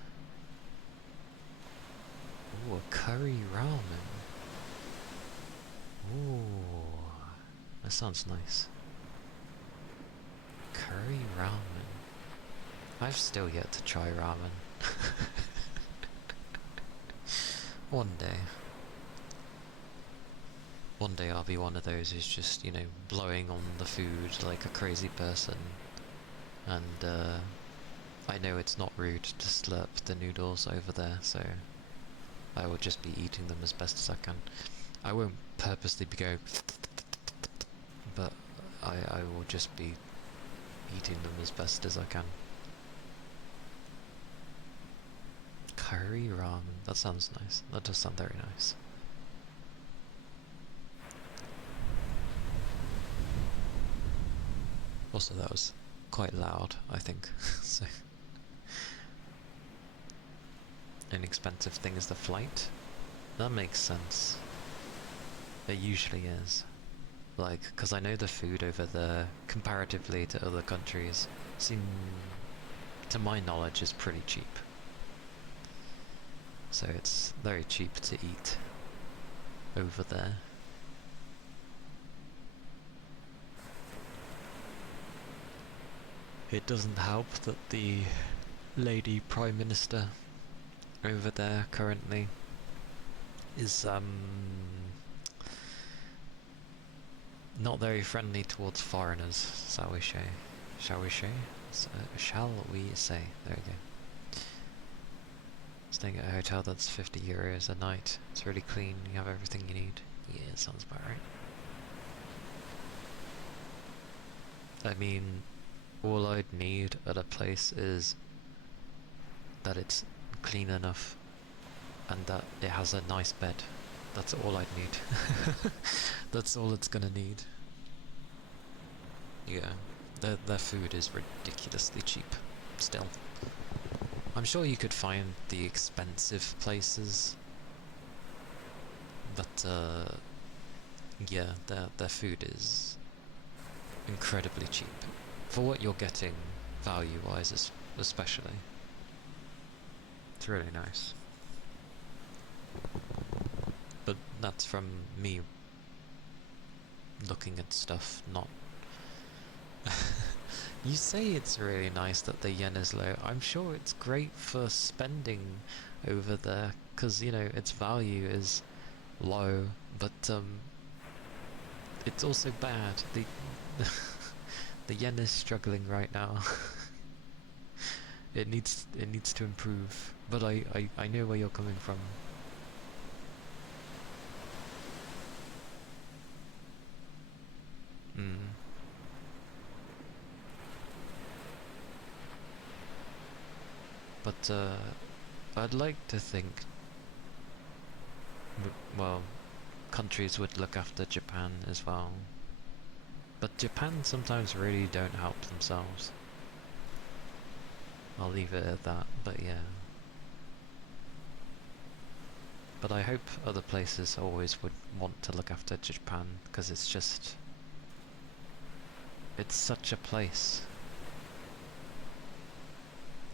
Ooh, a curry ramen. Ooh, that sounds nice. Curry ramen. I've still yet to try ramen. One day. One day I'll be one of those who's just, you know, blowing on the food like a crazy person. And I know it's not rude to slurp the noodles over there, so I will just be eating them as best as I can. I won't purposely be going, but I will just be eating them as best as I can. Curry ramen, that sounds nice. That does sound very nice. Also, that was quite loud, I think. So, an expensive thing is the flight. That makes sense. It usually is. Like, because I know the food over there, comparatively to other countries, to my knowledge, is pretty cheap. So it's very cheap to eat over there. It doesn't help that the lady Prime Minister over there currently is not very friendly towards foreigners, shall we say? Shall we say? Shall we say? There we go. Staying at a hotel that's €50 a night. It's really clean, you have everything you need. Yeah, sounds about right. I mean, all I'd need at a place is that it's clean enough and that it has a nice bed. That's all I'd need. That's all it's gonna need. Yeah, their food is ridiculously cheap, still. I'm sure you could find the expensive places, but yeah, their food is incredibly cheap. For what you're getting, value-wise especially. It's really nice. But that's from me looking at stuff, not... You say it's really nice that the yen is low. I'm sure it's great for spending over there, because, you know, its value is low, but it's also bad. The yen is struggling right now. It needs to improve, but I know where you're coming from. But I'd like to think, well, countries would look after Japan as well. But Japan sometimes really don't help themselves. I'll leave it at that, but yeah. But I hope other places always would want to look after Japan, because it's just... it's such a place.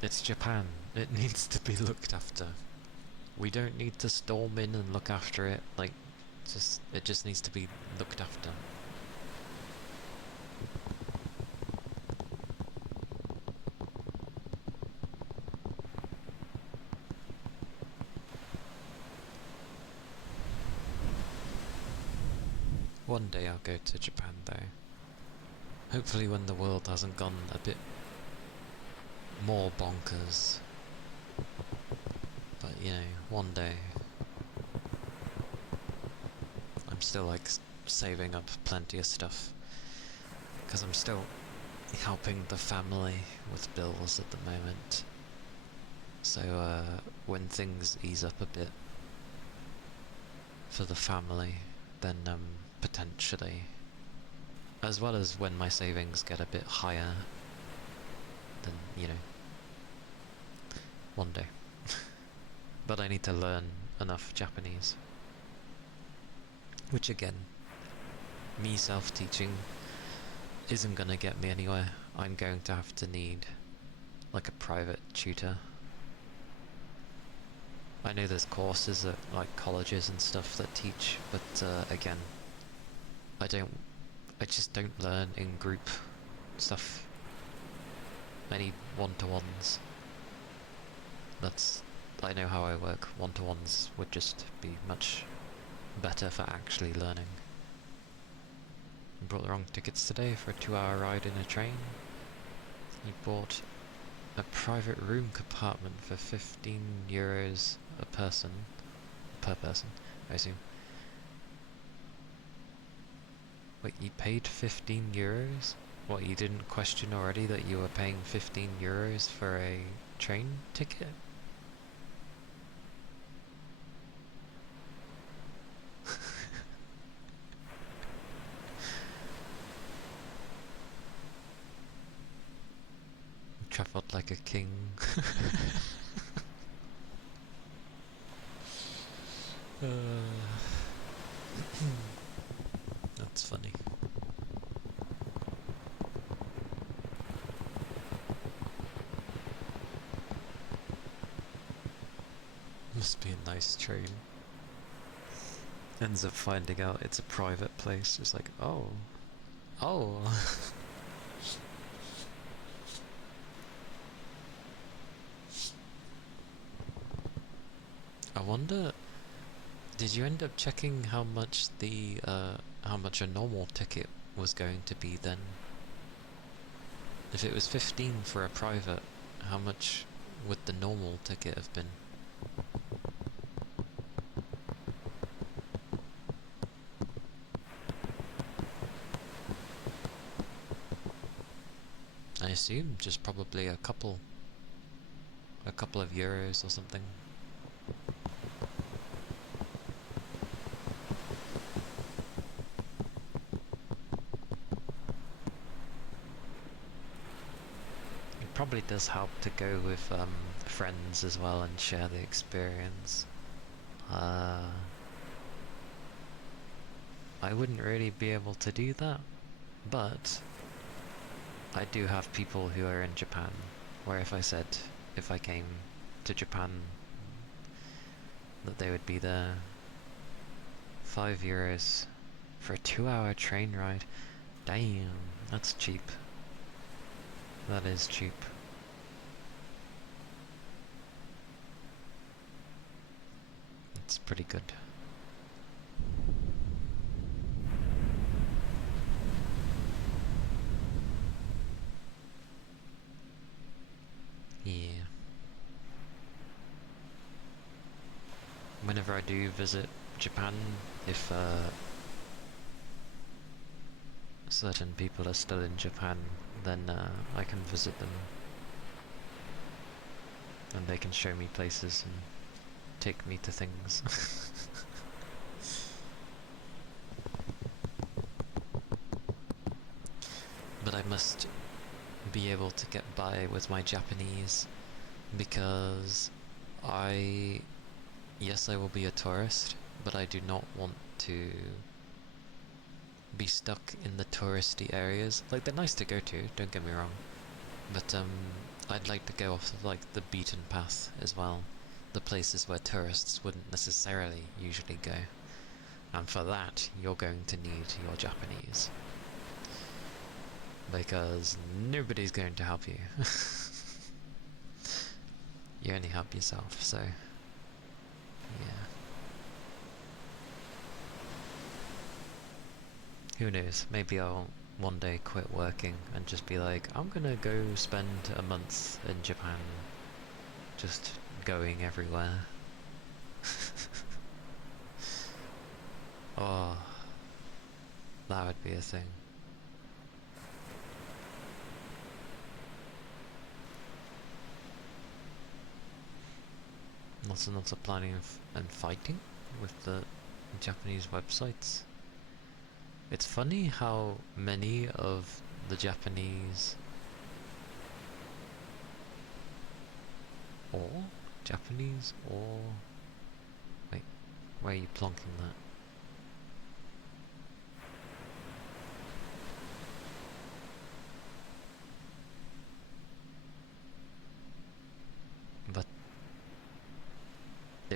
It's Japan. It needs to be looked after. We don't need to storm in and look after it, like, it just needs to be looked after. One day I'll go to Japan though. Hopefully when the world hasn't gone a bit more bonkers. But you know, one day. I'm still like saving up plenty of stuff, because I'm still helping the family with bills at the moment. So when things ease up a bit for the family, then potentially, as well as when my savings get a bit higher, then, you know, one day. But I need to learn enough Japanese, which again, me self-teaching isn't gonna get me anywhere. I'm going to have to need like a private tutor. I know there's courses at like colleges and stuff that teach, but again, I just don't learn in group stuff. I need one-to-ones. I know how I work. One-to-ones would just be much better for actually learning. I brought the wrong tickets today for a 2-hour ride in a train. You bought a private room compartment for €15 per person, I assume. Wait, you paid €15? What, you didn't question already that you were paying €15 for a train ticket? Travelled like a king. That's funny. Must be a nice train. Ends up finding out it's a private place. It's like, oh. I wonder, did you end up checking how much how much a normal ticket was going to be then? If it was 15 for a private, how much would the normal ticket have been? I assume just probably a couple of euros or something. It probably does help to go with friends as well and share the experience. I wouldn't really be able to do that, but I do have people who are in Japan, where if I came to Japan, that they would be there. €5 for a 2-hour train ride. Damn, that's cheap. That is cheap. It's pretty good. Yeah. Whenever I do visit Japan, if certain people are still in Japan, then I can visit them. And they can show me places and take me to things. But I must be able to get by with my Japanese, because yes, I will be a tourist, but I do not want to be stuck in the touristy areas. Like, they're nice to go to, don't get me wrong, but I'd like to go off of like the beaten path as well, the places where tourists wouldn't necessarily usually go. And for that, you're going to need your Japanese, because nobody's going to help you. You only help yourself, so yeah. Who knows, maybe I'll one day quit working and just be like, I'm gonna go spend a month in Japan, just going everywhere. Oh, that would be a thing. Lots of planning and fighting with the Japanese websites. It's funny how many of the Japanese or wait, where are you plonking that?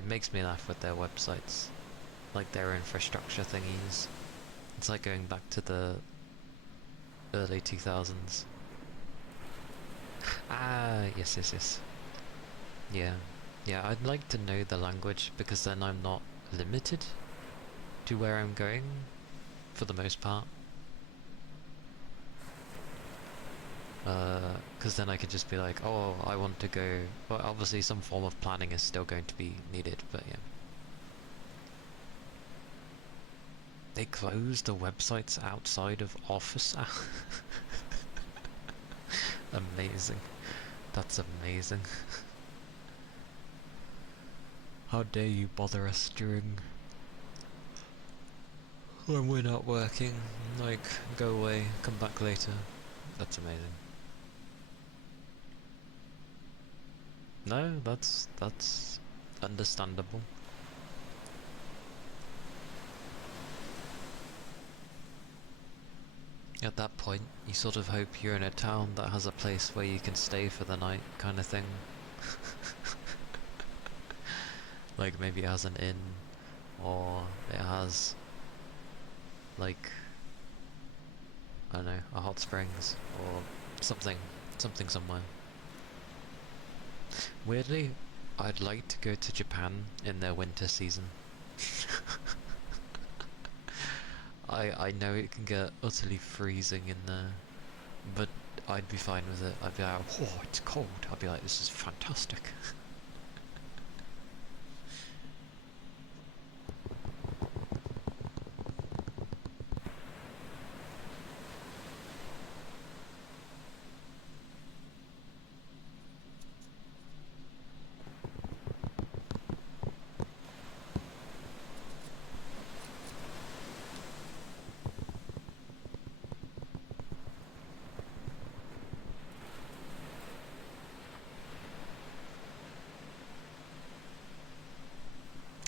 it makes me laugh with their websites, like their infrastructure thingies. It's like going back to the early 2000s. Ah, yes, yes, yes. Yeah. Yeah, I'd like to know the language because then I'm not limited to where I'm going, for the most part. Because then I could just be like, oh, I want to go... Well, obviously some form of planning is still going to be needed, but yeah. They closed the websites outside of office hours. Amazing. That's amazing. How dare you bother us during... when we're not working. Like, go away, come back later. That's amazing. No, that's understandable. At that point, you sort of hope you're in a town that has a place where you can stay for the night, kind of thing. Like maybe it has an inn, or it has, like, I don't know, a hot springs, or something somewhere. Weirdly, I'd like to go to Japan in their winter season. I know it can get utterly freezing in there, but I'd be fine with it. I'd be like, oh, it's cold. I'd be like, this is fantastic.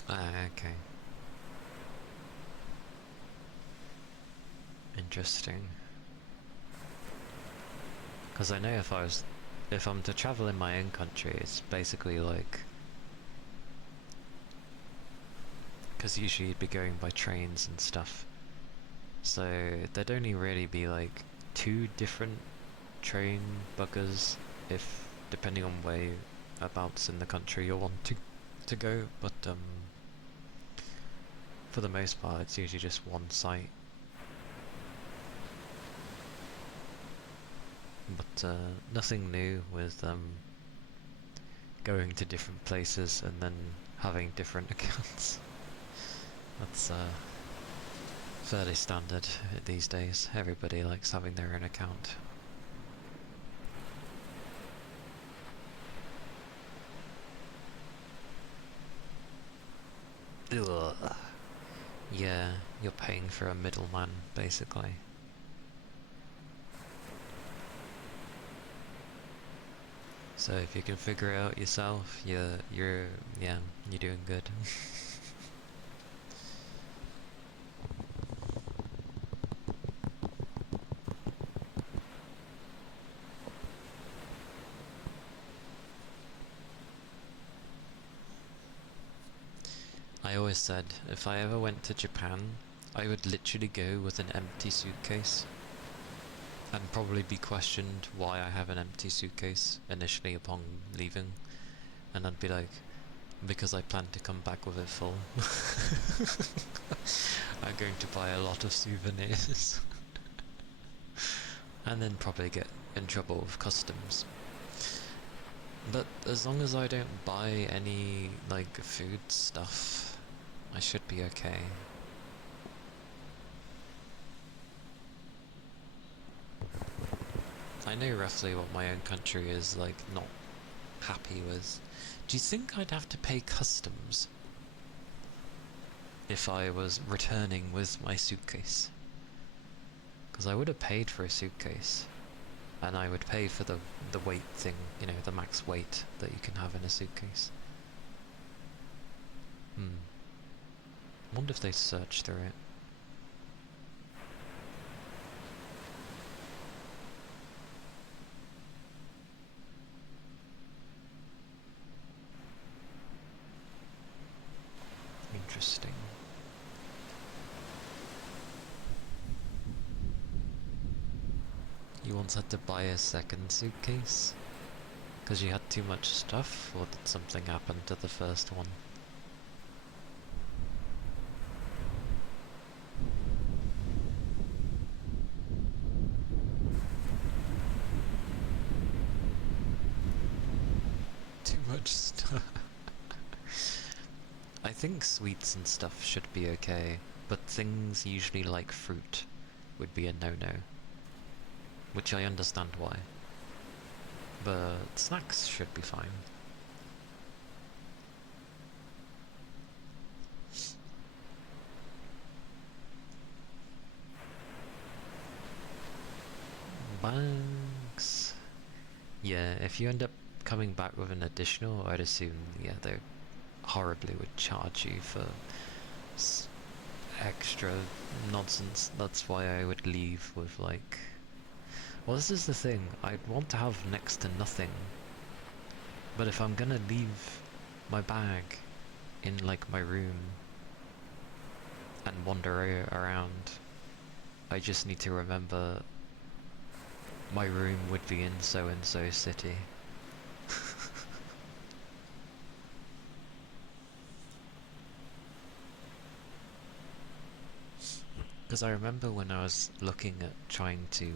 Okay. Interesting. Because I know if I'm to travel in my own country, it's basically like, because usually you'd be going by trains and stuff, so there'd only really be like 2 different train buggers, if depending on whereabouts in the country you're wanting to go, but for the most part it's usually just one site. But nothing new with going to different places and then having different accounts. That's fairly standard these days. Everybody likes having their own account. Ugh. Yeah, you're paying for a middleman, basically. So if you can figure it out yourself, you're doing good. I always said if I ever went to Japan, I would literally go with an empty suitcase. And probably be questioned why I have an empty suitcase initially upon leaving. And I'd be like, because I plan to come back with it full. I'm going to buy a lot of souvenirs. And then probably get in trouble with customs. But as long as I don't buy any, like, food stuff, I should be okay. I know roughly what my own country is, like, not happy with. Do you think I'd have to pay customs if I was returning with my suitcase? Because I would have paid for a suitcase, and I would pay for the weight thing, you know, the max weight that you can have in a suitcase. I wonder if they search through it. Interesting. You once had to buy a second suitcase? Because you had too much stuff, or did something happen to the first one? Too much stuff. I think sweets and stuff should be okay, but things usually like fruit would be a no-no. Which I understand why. But snacks should be fine. Banks. Yeah, if you end up coming back with an additional, I'd assume, yeah, they horribly would charge you for extra nonsense. That's why I would leave with, like... Well, this is the thing. I'd want to have next to nothing. But if I'm gonna leave my bag in, like, my room and wander around, I just need to remember my room would be in so-and-so city. Because I remember when I was looking at trying to,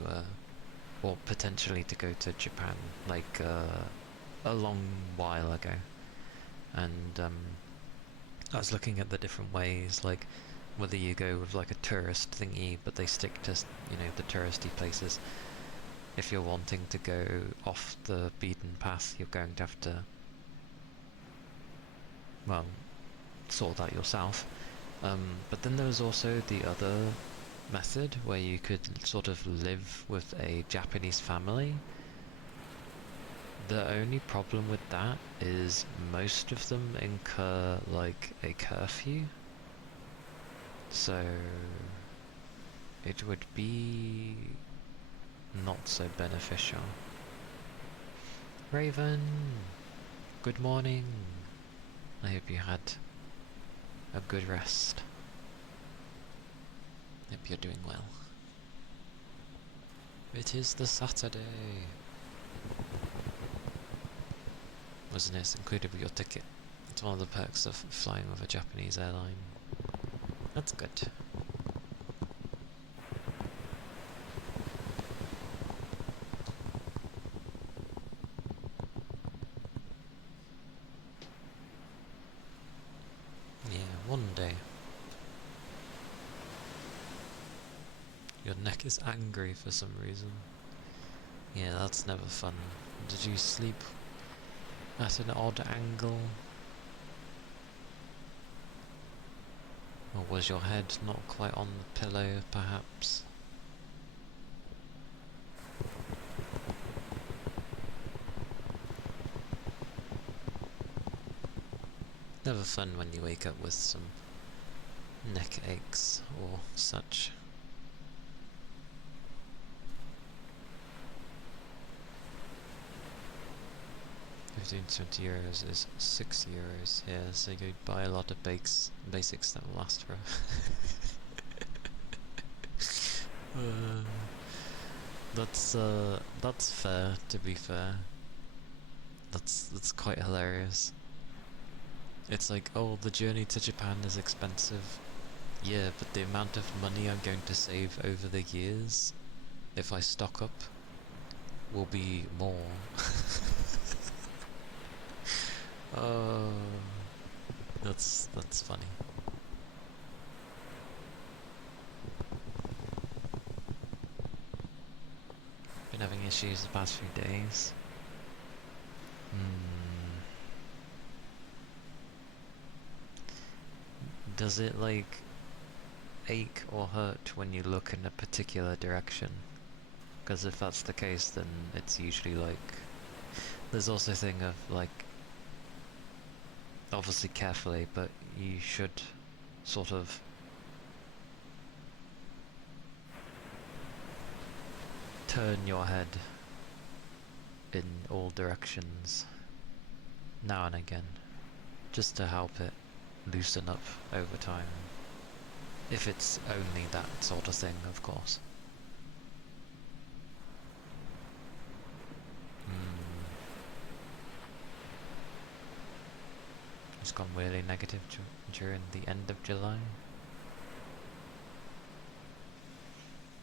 or potentially to go to Japan, like, a long while ago, and, I was looking at the different ways, like, whether you go with, like, a tourist thingy, but they stick to, you know, the touristy places. If you're wanting to go off the beaten path, you're going to have to, well, sort that yourself. But then there was also the other method where you could sort of live with a Japanese family. The only problem with that is most of them incur like a curfew, so it would be not so beneficial. Raven, good morning. I hope you had a good rest. Hope you're doing well. It is the Saturday. Wasn't it? Included with your ticket. It's one of the perks of flying with a Japanese airline. That's good. Yeah, one day. Your neck is angry for some reason. Yeah, that's never fun. Did you sleep at an odd angle? Or was your head not quite on the pillow, perhaps? Never fun when you wake up with some neck aches or such. 15-20 euros is 6 euros here, so you buy a lot of basics that will last for that's fair, to be fair. That's quite hilarious. It's like, oh, the journey to Japan is expensive. Yeah, but the amount of money I'm going to save over the years, if I stock up, will be more. Oh, that's funny. Been having issues the past few days. Does it like ache or hurt when you look in a particular direction? Because if that's the case, then it's usually like... There's also a thing of like... Obviously carefully, but you should sort of turn your head in all directions now and again, just to help it loosen up over time. If it's only that sort of thing, of course. It's gone really negative during the end of July.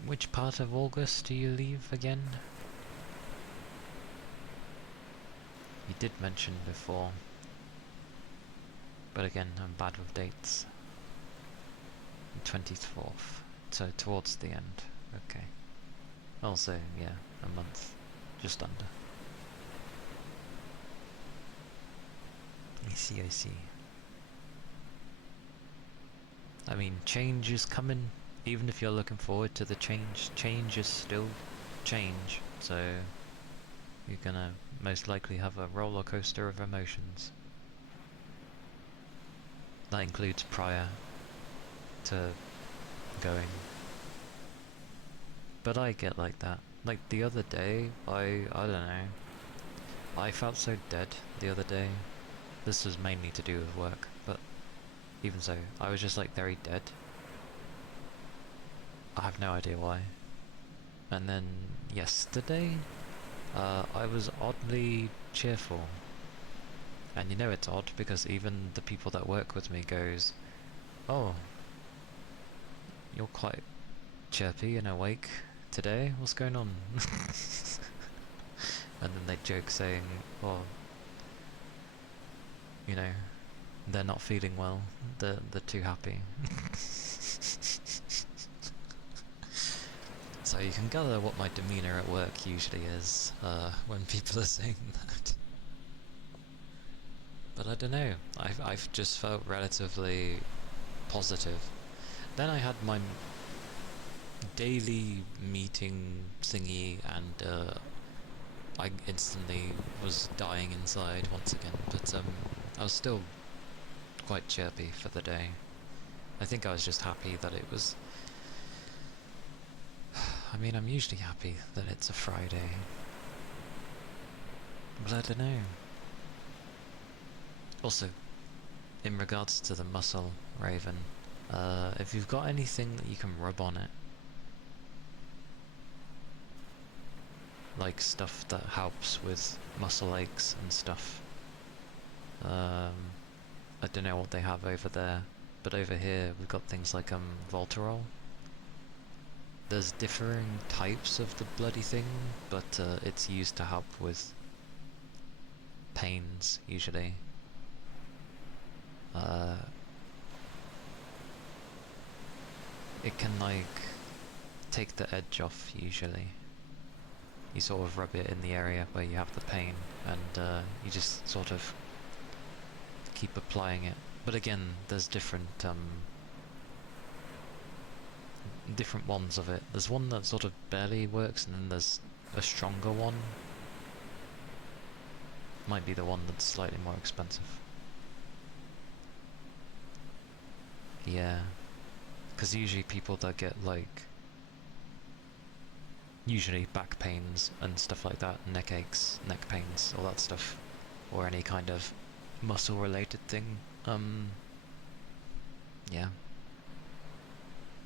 Which part of August do you leave again? You did mention before. But again, I'm bad with dates. 24th. So towards the end. Okay. Also, yeah, a month. Just under. I see, I see. I mean, change is coming. Even if you're looking forward to the change is still change. So you're gonna most likely have a roller coaster of emotions. That includes prior to going. But I get like that. Like the other day, I don't know. I felt so dead the other day. This was mainly to do with work, but even so, I was just like very dead. I have no idea why. And then yesterday, I was oddly cheerful. And you know it's odd because even the people that work with me goes, "Oh, you're quite chirpy and awake today, what's going on?" And then they joke saying, "Oh, you know, they're not feeling well, they're too happy." So you can gather what my demeanour at work usually is when people are saying that. But I don't know, I've just felt relatively positive. Then I had my daily meeting thingy and I instantly was dying inside once again, but I was still quite chirpy for the day. I think I was just happy that it was... I mean, I'm usually happy that it's a Friday. But I don't know. Also, in regards to the muscle, Raven, if you've got anything that you can rub on it, like stuff that helps with muscle aches and stuff. I don't know what they have over there, but over here we've got things like Voltarol. There's differing types of the bloody thing, but it's used to help with pains usually. It can like take the edge off usually. You sort of rub it in the area where you have the pain, and you just sort of keep applying it. But again, there's different ones of it. There's one that sort of barely works, and then there's a stronger one. Might be the one that's slightly more expensive. Yeah, because usually people that get like usually back pains and stuff like that, neck aches, neck pains, all that stuff, or any kind of muscle related thing. Yeah.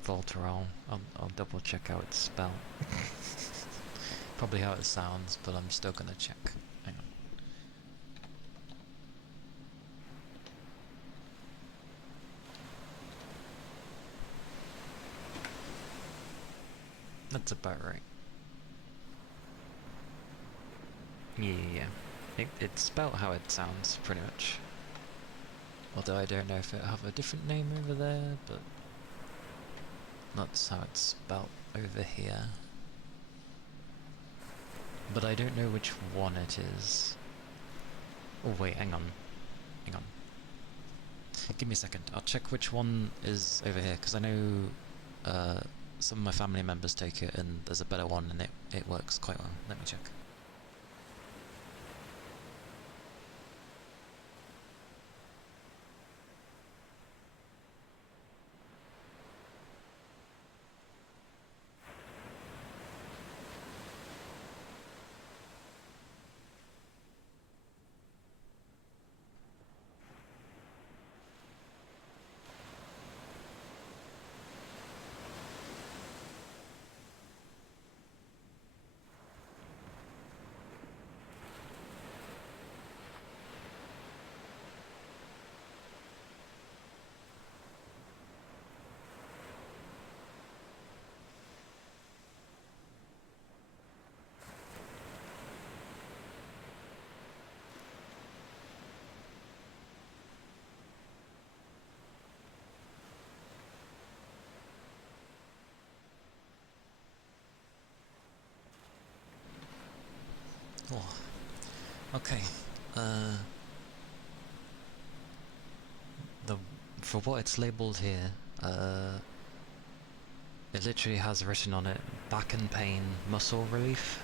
Voltarol. I'll double check how it's spelled. Probably how it sounds, but I'm still gonna check. Hang on. That's about right. Yeah. It's spelled how it sounds, pretty much. Although I don't know if it'll have a different name over there, but that's how it's spelled over here. But I don't know which one it is. Oh wait, hang on. Hang on. Give me a second. I'll check which one is over here, because I know some of my family members take it and there's a better one and it works quite well. Let me check. Oh, okay. The for what it's labelled here, it literally has written on it back and pain, muscle relief,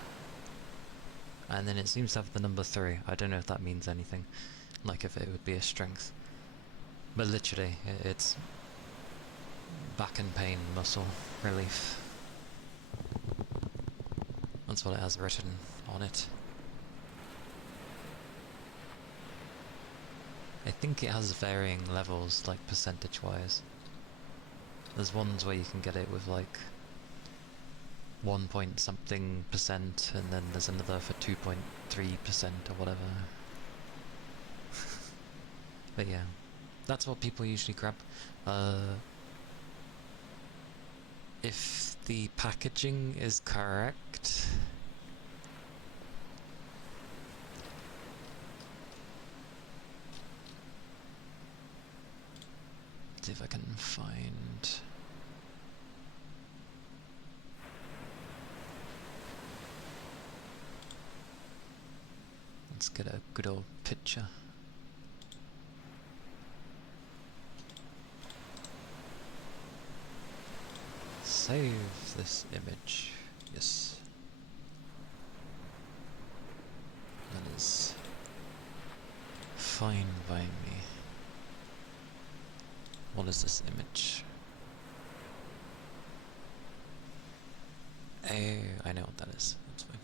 and then it seems to have the number 3. I don't know if that means anything, like if it would be a strength, but literally it's back and pain, muscle relief. That's what it has written on it. I think it has varying levels, like percentage wise. There's ones where you can get it with like 1 point something percent, and then there's another for 2.3% or whatever. But yeah, that's what people usually grab. If the packaging is correct, see if I can find. Let's get a good old picture. Save this image. Yes. That is fine by me. What is this image? Oh, I know what that is. That's fine.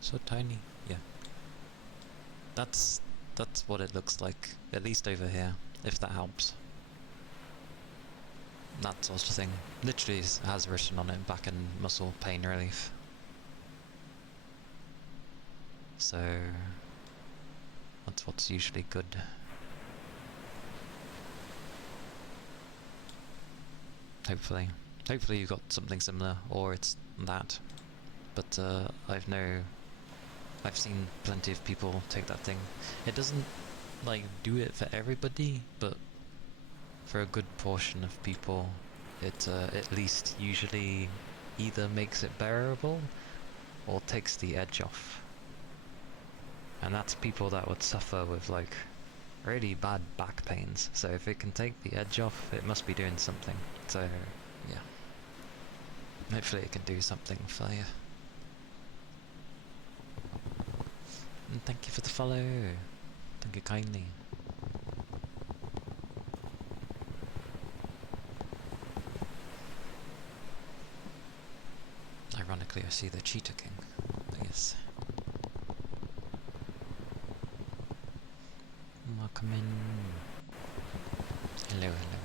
So tiny. Yeah. That's what it looks like, at least over here, if that helps. That sort of thing. Literally has written on it back and muscle pain relief. So that's what's usually good. Hopefully. Hopefully you got something similar, or it's that. But I've seen plenty of people take that thing. It doesn't like do it for everybody, but for a good portion of people, it at least usually either makes it bearable or takes the edge off. And that's people that would suffer with like really bad back pains. So if it can take the edge off, it must be doing something. So yeah, hopefully it can do something for you. And thank you for the follow. Thank you kindly. Ironically, I see the Cheetah King. Yes. Welcome in. Hello, hello.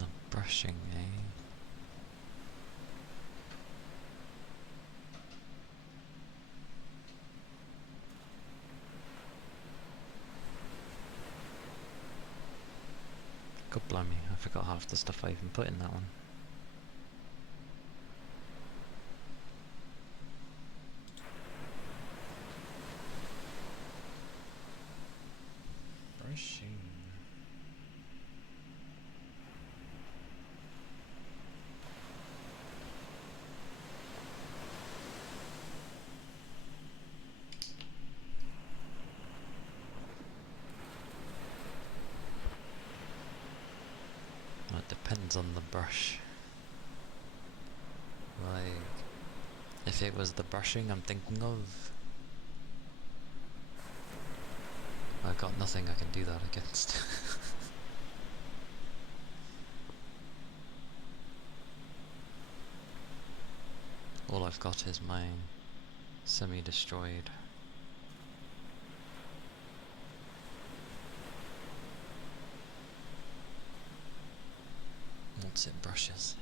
Not brushing, eh? God blimey, I forgot half the stuff I even put in that one. Brushing. Well, it depends on the brush. Like, if it was the brushing I'm thinking of, I've got nothing I can do that against. All I've got is my semi-destroyed wants it brushes.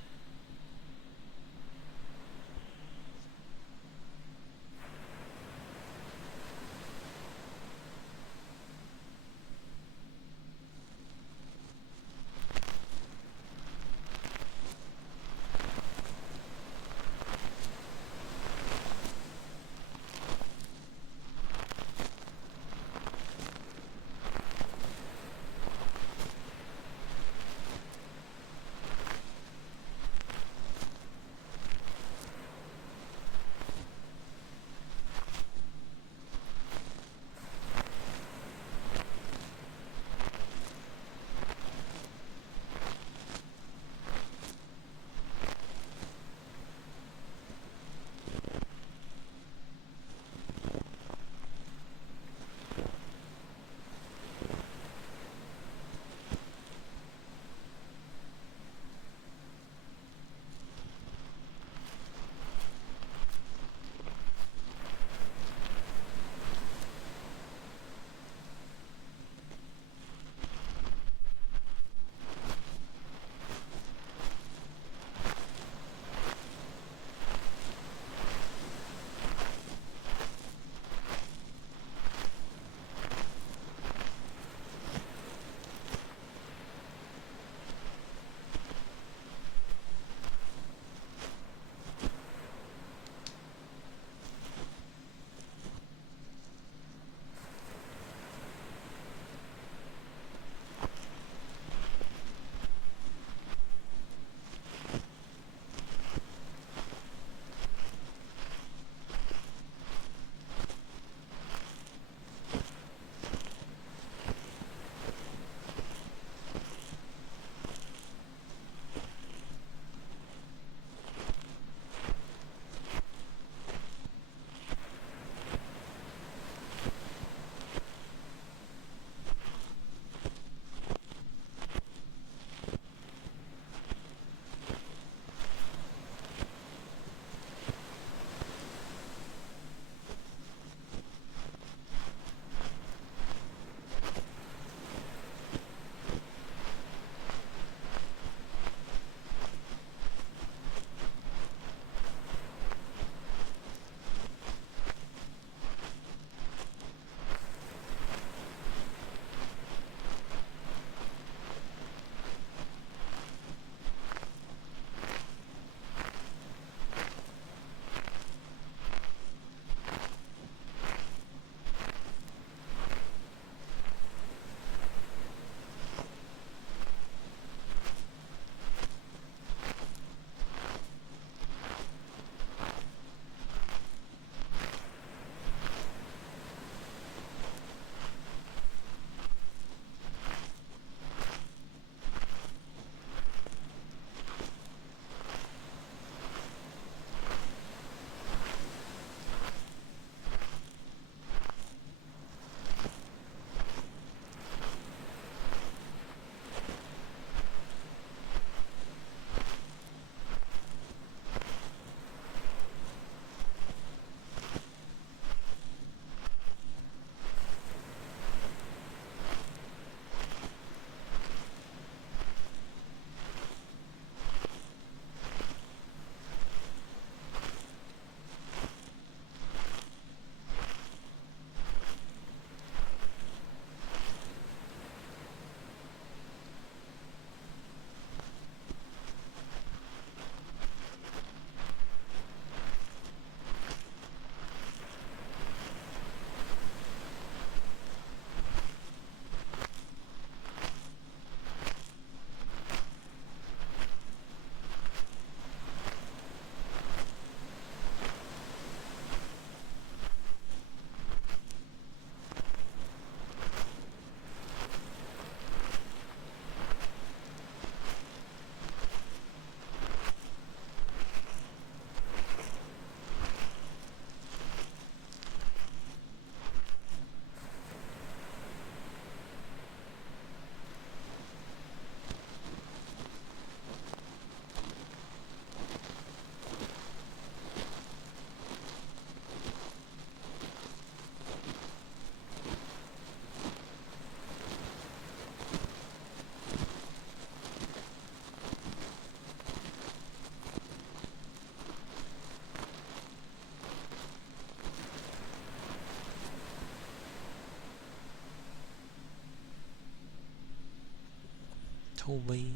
Toby.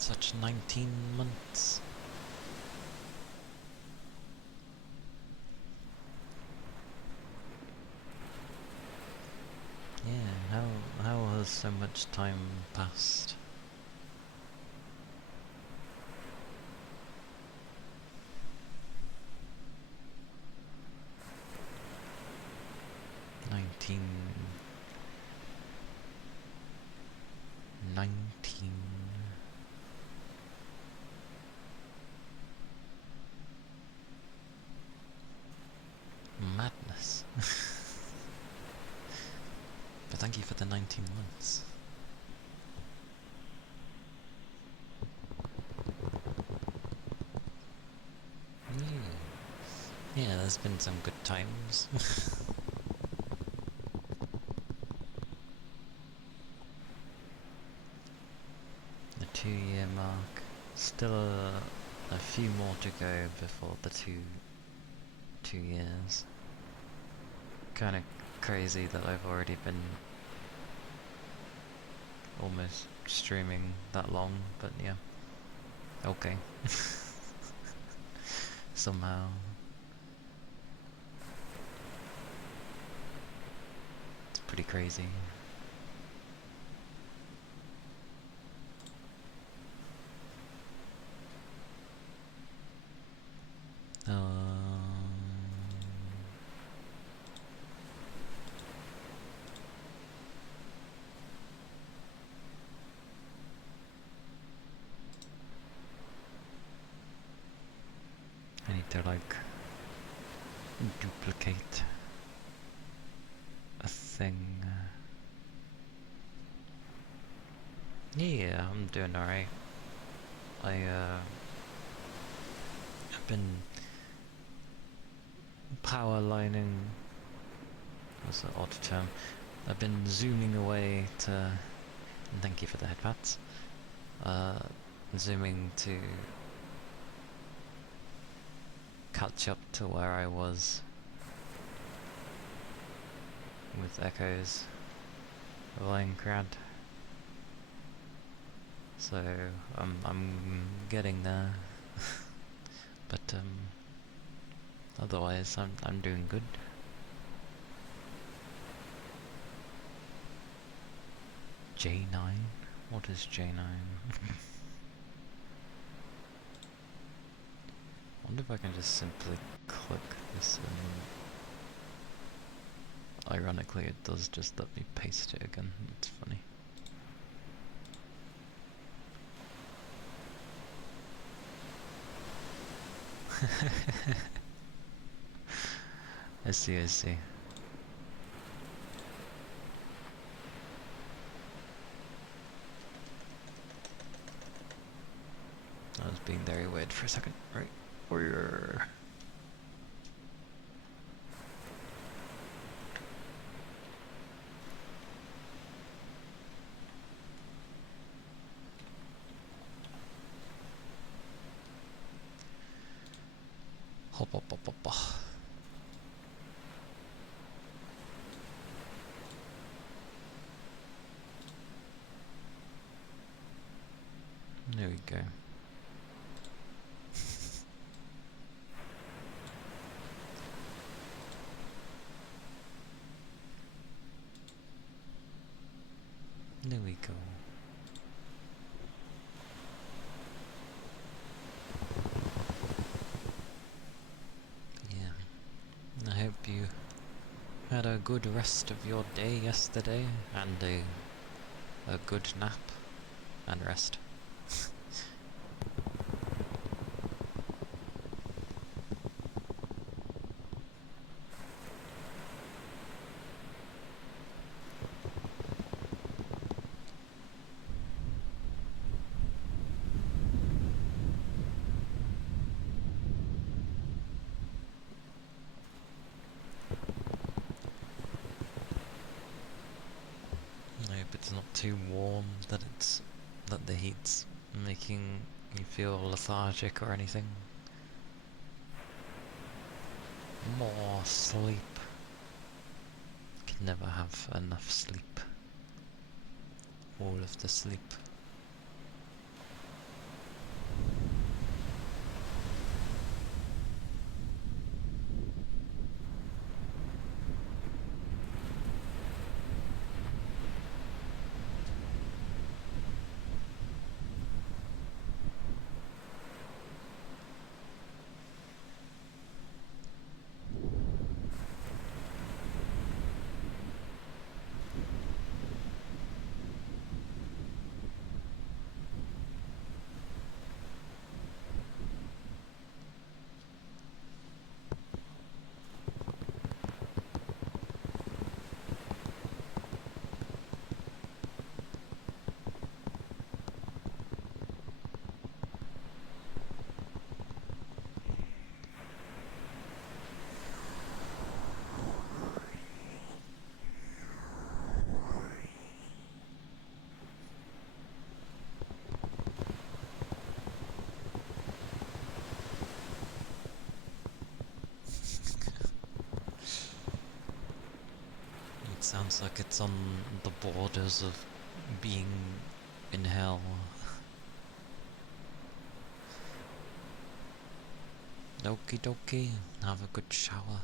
Such 19 months. Yeah, how has so much time passed? Nineteen. Madness. But thank you for the 19 months. Yeah, there's been some good times. The 2-year mark. Still a few more to go before the two years. Kind of crazy that I've already been almost streaming that long, but yeah. Okay. Somehow. It's pretty crazy. I need to like duplicate a thing. Yeah, I'm doing alright. I've been power lining. What's the odd term? I've been zooming away to. And thank you for the headpats. Zooming to catch up to where I was with Echoes of Ironcrad. So I'm getting there, but otherwise I'm doing good. J9? What is J9? I wonder if I can just simply click this and ironically it does just let me paste it again. It's funny. I see, I see. I was being very weird for a second, right? Warrior. Hop, hop, hop, hop, hop. There we go. There we go. Yeah. I hope you had a good rest of your day yesterday and a good nap and rest. I hope it's not too warm that the heat's making you feel lethargic or anything. More sleep. Can never have enough sleep. all of the sleep. It sounds like it's on the borders of being in hell. Okie dokie, have a good shower.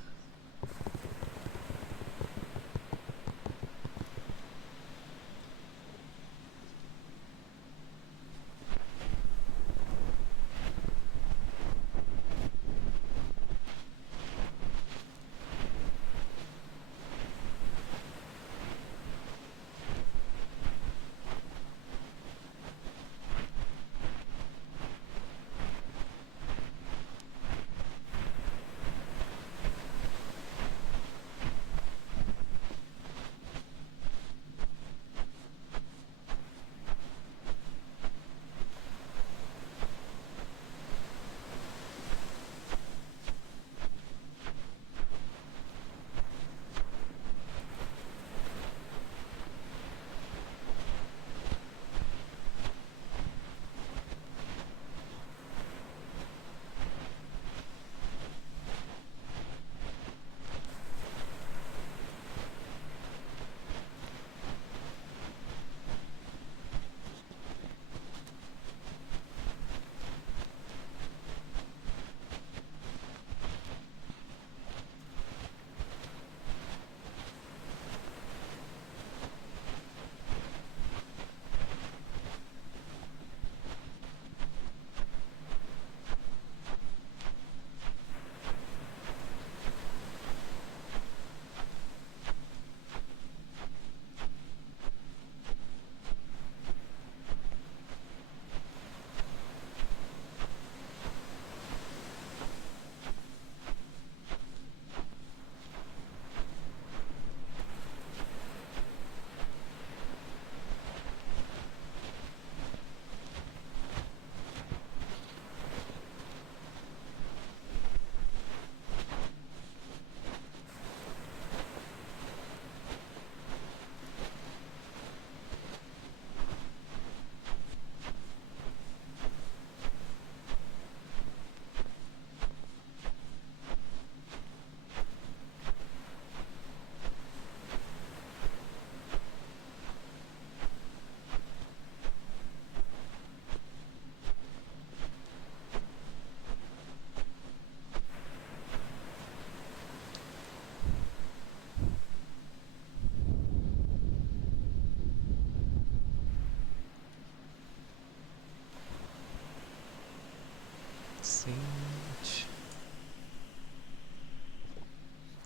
Siege.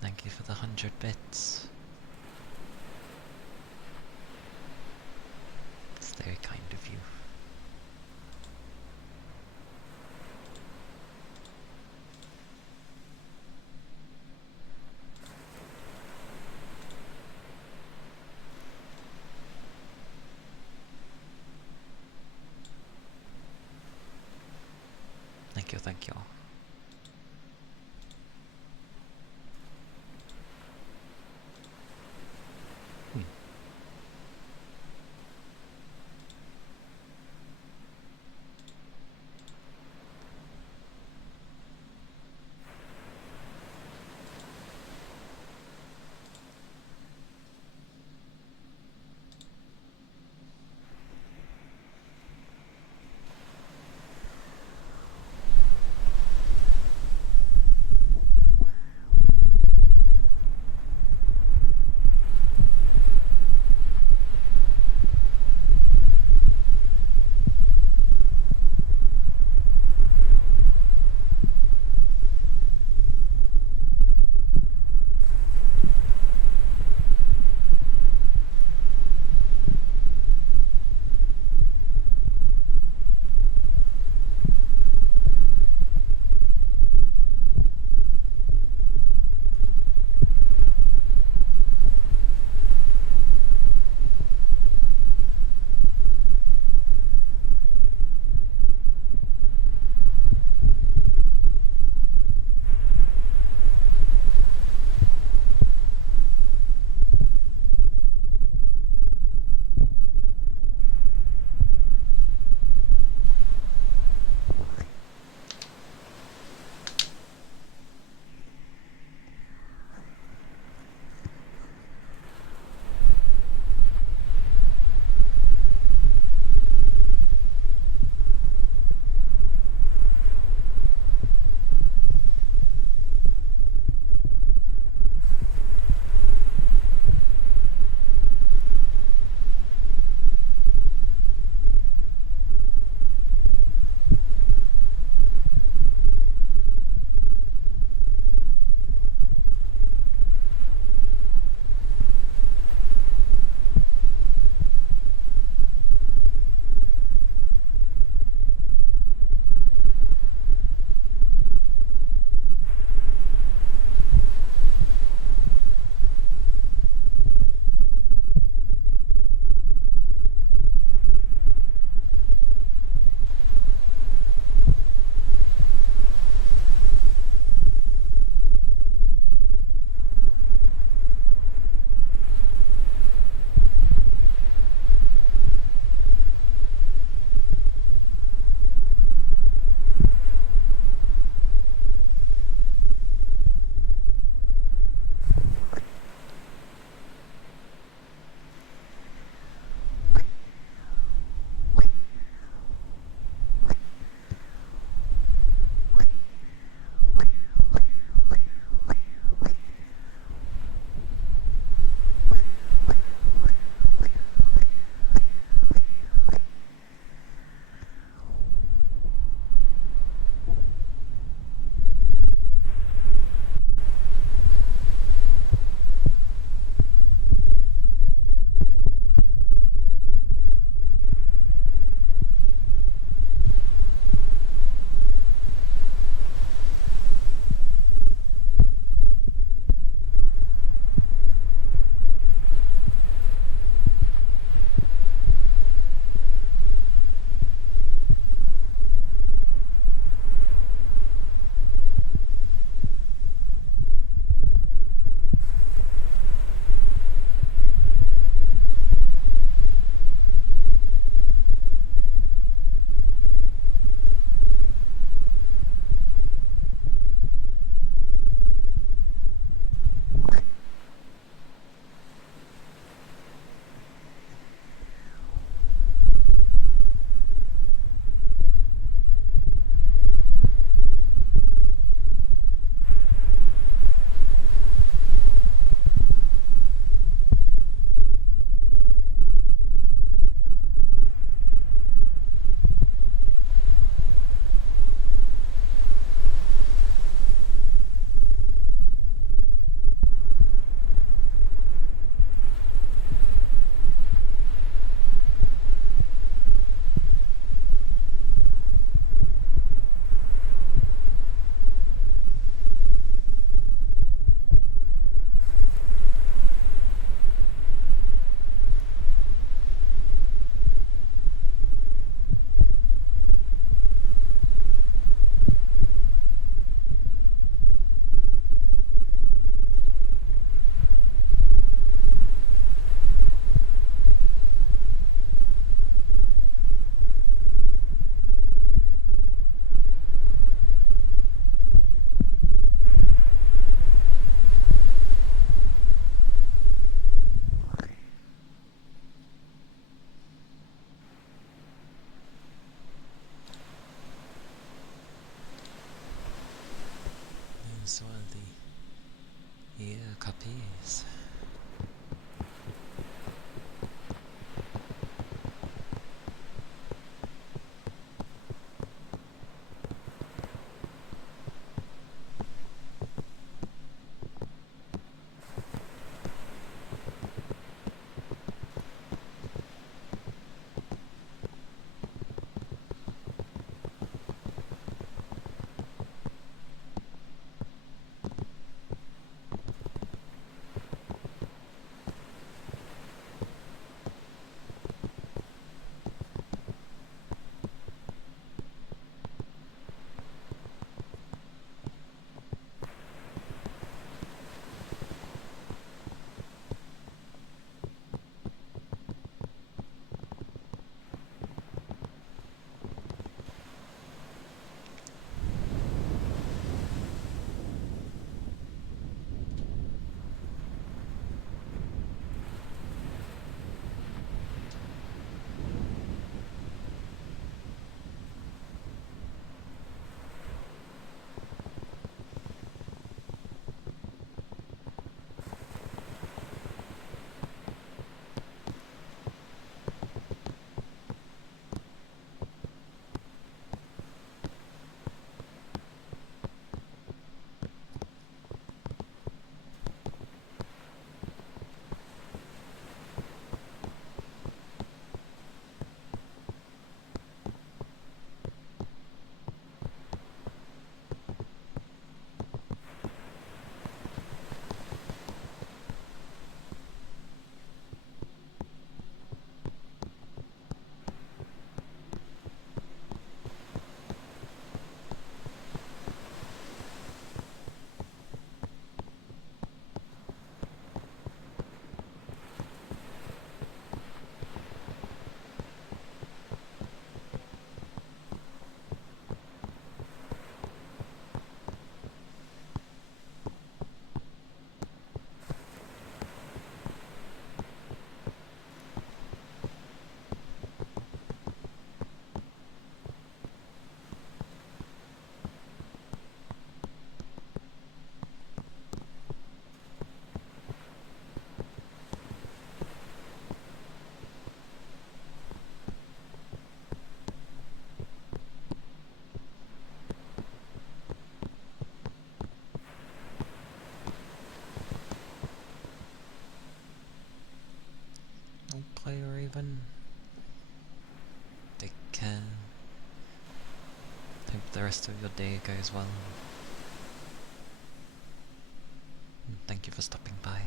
Thank you for the 100 bits. It's very kind of you. Thank you, thank you. as well the ear copies. Or even take care. Hope the rest of your day goes well. And thank you for stopping by.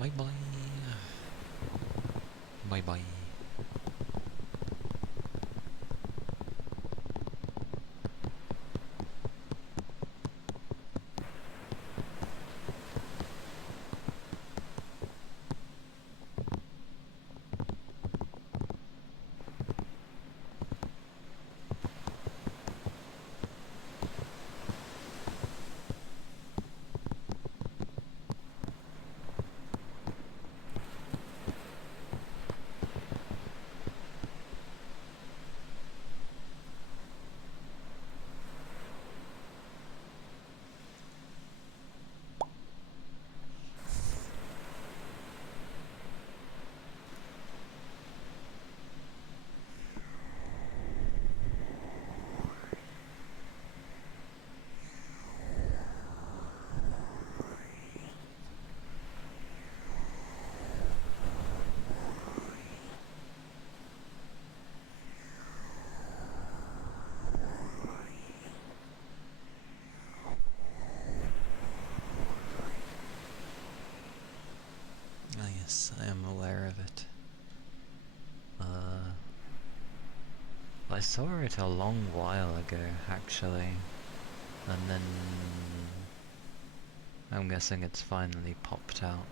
Bye bye. Bye bye. Ah yes, I am aware of it. I saw it a long while ago, actually, and then I'm guessing it's finally popped out.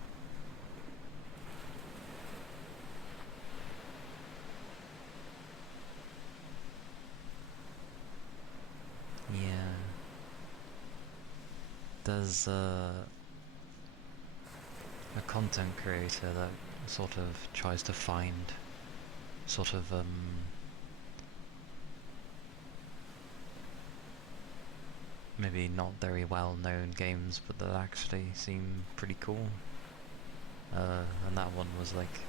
Yeah. There's a content creator that sort of tries to find sort of maybe not very well known games but that actually seem pretty cool. And that one was like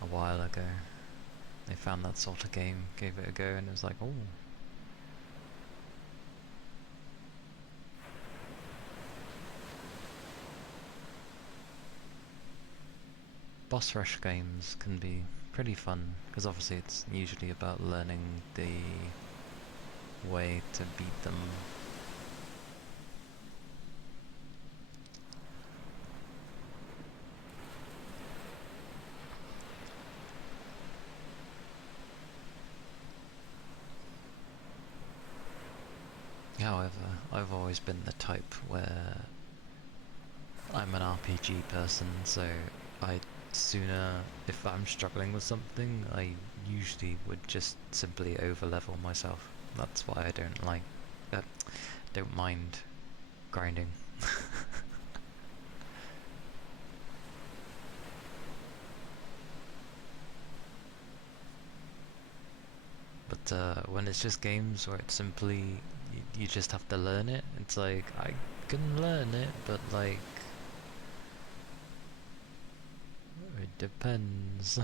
a while ago. They found that sort of game, gave it a go, and it was like, oh. Boss rush games can be pretty fun, because obviously it's usually about learning the way to beat them. However, I've always been the type where I'm an RPG person, so I'd sooner, if I'm struggling with something, I usually would just simply overlevel myself. That's why I don't mind grinding. But when it's just games where it's simply you just have to learn it, it's like I can learn it, but like it depends.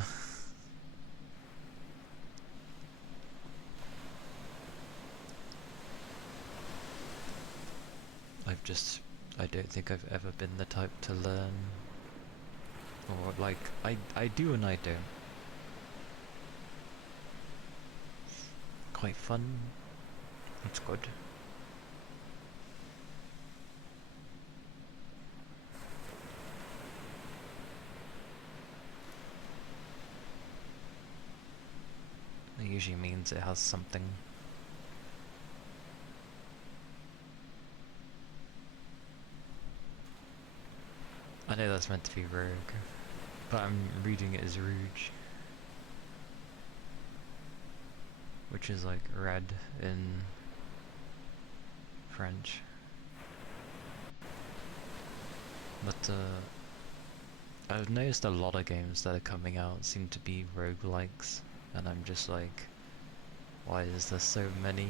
I don't think I've ever been the type to learn, or like I do and I don't. Quite fun. It's good. It usually means it has something. I know that's meant to be Rogue, but I'm reading it as Rouge, which is like red in French. But I've noticed a lot of games that are coming out seem to be roguelikes, and I'm just like, why is there so many?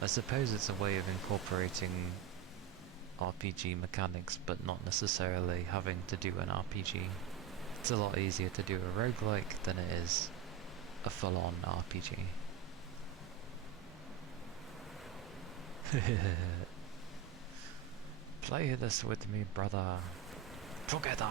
I suppose it's a way of incorporating RPG mechanics, but not necessarily having to do an RPG. It's a lot easier to do a roguelike than it is a full-on RPG. Play this with me, brother. Together!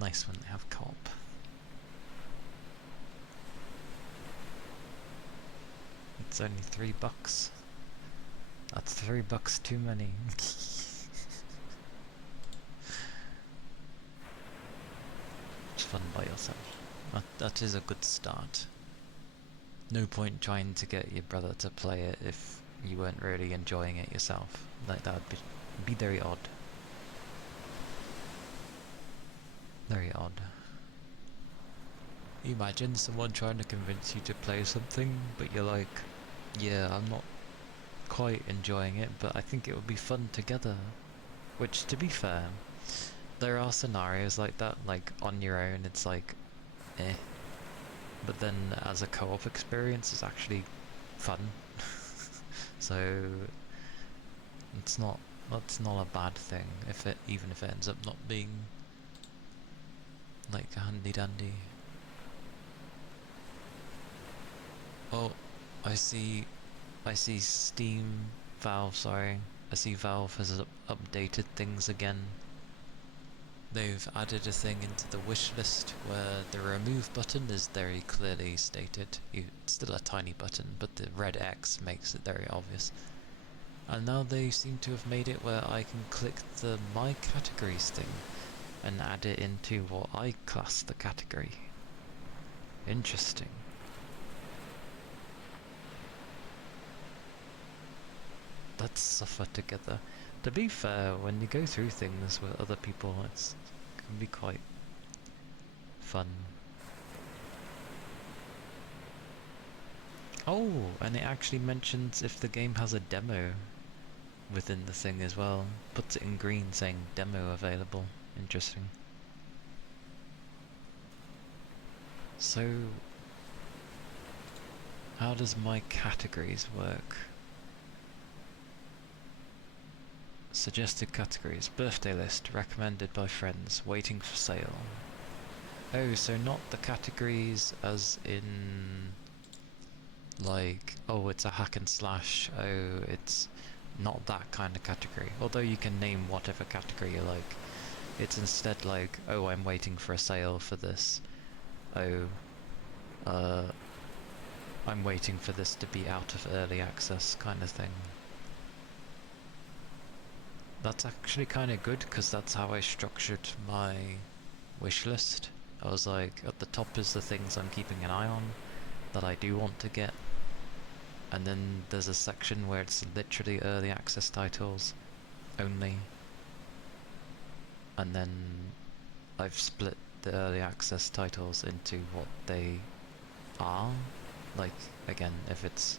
Nice when they have co-op. It's only $3. That's $3 too many. It's fun by yourself. That is a good start. No point trying to get your brother to play it if you weren't really enjoying it yourself. Like that would be very odd. Very odd. Imagine someone trying to convince you to play something, but you're like, yeah, I'm not quite enjoying it, but I think it would be fun together. Which, to be fair, there are scenarios like that, like on your own it's like, eh. But then as a co-op experience it's actually fun. So that's not a bad thing, even if it ends up not being like handy dandy. Oh, I see Valve has updated things again. They've added a thing into the wish list where the remove button is very clearly stated. It's still a tiny button, but the red X makes it very obvious. And now they seem to have made it where I can click the My Categories thing, and add it into what I class the category. Interesting. Let's suffer together. To be fair, when you go through things with other people, it can be quite fun. Oh, and it actually mentions if the game has a demo within the thing as well. Puts it in green saying demo available. Interesting. So, how does my categories work? Suggested categories: birthday list, recommended by friends, waiting for sale. Oh, so not the categories as in like, oh, it's a hack and slash, oh, it's not that kind of category. Although you can name whatever category you like. It's instead like, oh, I'm waiting for a sale for this. Oh, I'm waiting for this to be out of early access kind of thing. That's actually kind of good, because that's how I structured my wish list. I was like, at the top is the things I'm keeping an eye on, that I do want to get. And then there's a section where it's literally early access titles only. And then I've split the early access titles into what they are. Like, again, if it's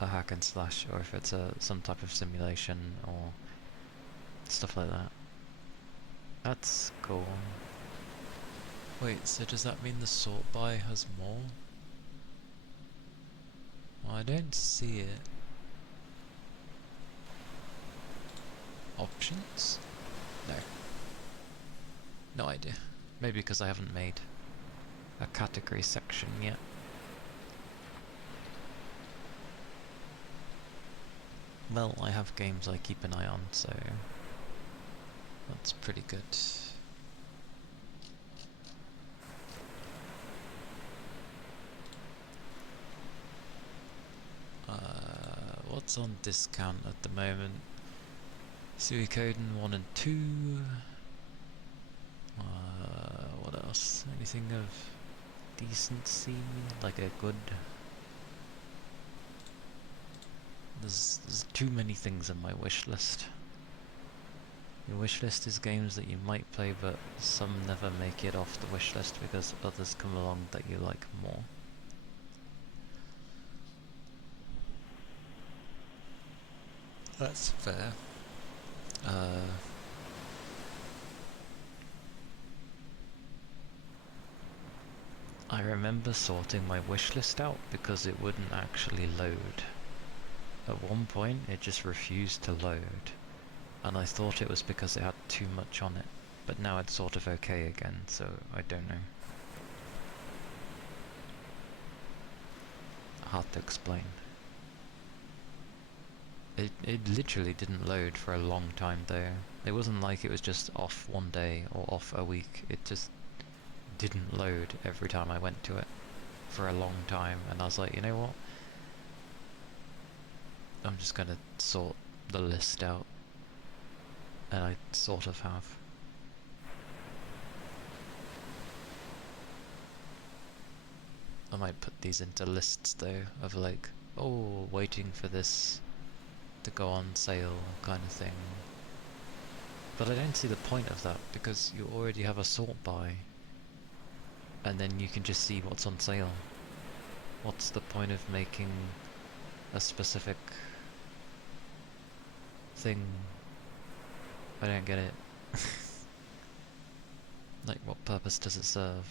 a hack and slash, or if it's some type of simulation, or stuff like that. That's cool. Wait, so does that mean the sort by has more? Well, I don't see it. Options? No. No idea. Maybe because I haven't made a category section yet. Well, I have games I keep an eye on, so that's pretty good. What's on discount at the moment? Suikoden 1 and 2. What else? Anything of decency? Like a good... There's too many things on my wish list. Your wish list is games that you might play, but some never make it off the wish list because others come along that you like more. That's fair. I remember sorting my wish list out because it wouldn't actually load. At one point it just refused to load, and I thought it was because it had too much on it, but now it's sort of okay again, so I don't know. Hard to explain. It literally didn't load for a long time though. It wasn't like it was just off one day or off a week. It just didn't load every time I went to it for a long time, and I was like, you know what? I'm just gonna sort the list out. And I sort of have. I might put these into lists though, of like, oh, waiting for this to go on sale kind of thing. But I don't see the point of that, because you already have a sort by, and then you can just see what's on sale. What's the point of making a specific thing? I don't get it. Like, what purpose does it serve?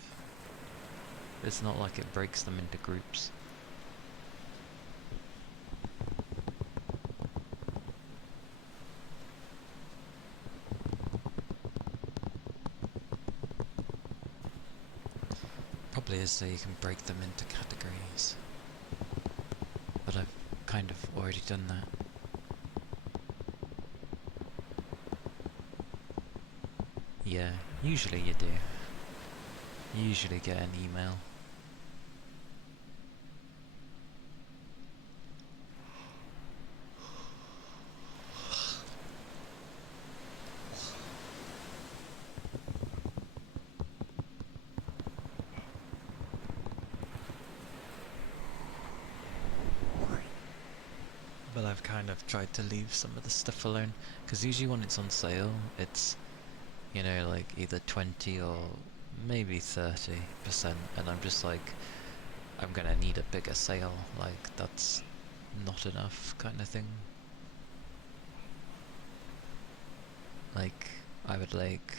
It's not like it breaks them into groups. Probably is so you can break them into categories. But I've kind of already done that. Yeah, usually you do. You usually get an email. kind of tried to leave some of the stuff alone, because usually when it's on sale, it's, you know, like either 20 or maybe 30%, and I'm just like, I'm gonna need a bigger sale, like that's not enough kind of thing. Like, I would like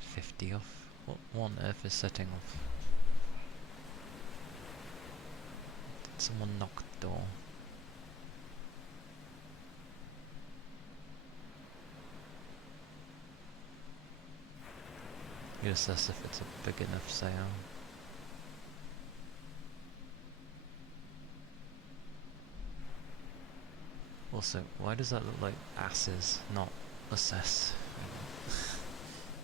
50 off. What on earth is setting off? Did someone knock the door? You assess if it's a big enough sale. Also, why does that look like asses, not assess?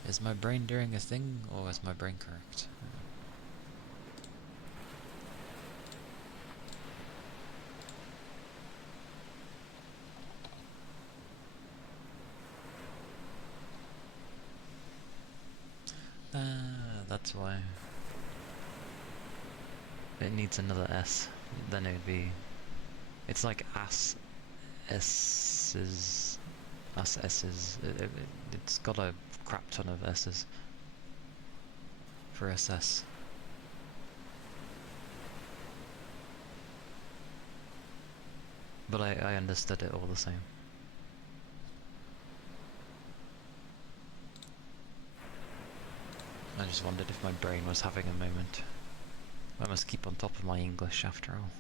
Is my brain doing a thing, or is my brain correct? That's why. It needs another S. Then it would be... It's like ass... S's... Us S's. It's got a crap ton of S's. For SS. But I understood it all the same. I just wondered if my brain was having a moment. I must keep on top of my English after all.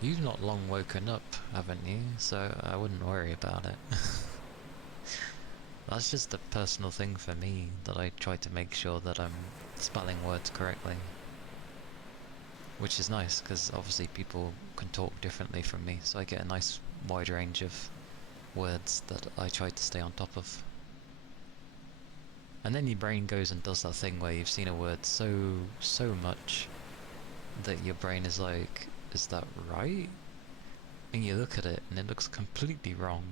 You've not long woken up, haven't you? So I wouldn't worry about it. That's just a personal thing for me, that I try to make sure that I'm spelling words correctly. Which is nice, because obviously people can talk differently from me, so I get a nice wide range of words that I try to stay on top of. And then your brain goes and does that thing where you've seen a word so much that your brain is like, is that right? And you look at it and it looks completely wrong.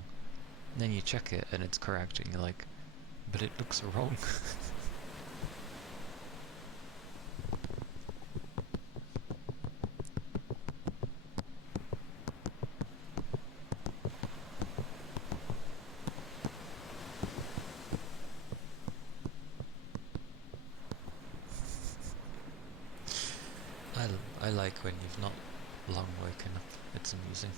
And then you check it and it's correct and you're like, but it looks wrong. I like when you've not long woken up. It's amusing.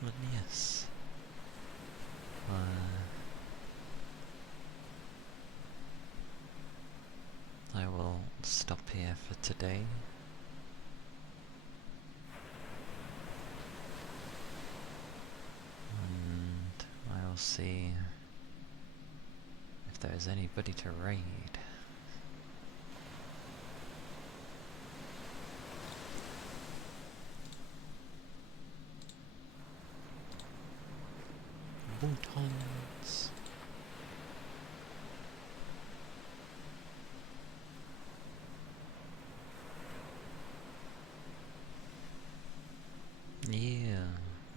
But yes. I will stop here for today. And I will see if there is anybody to raid. Boutons. Yeah,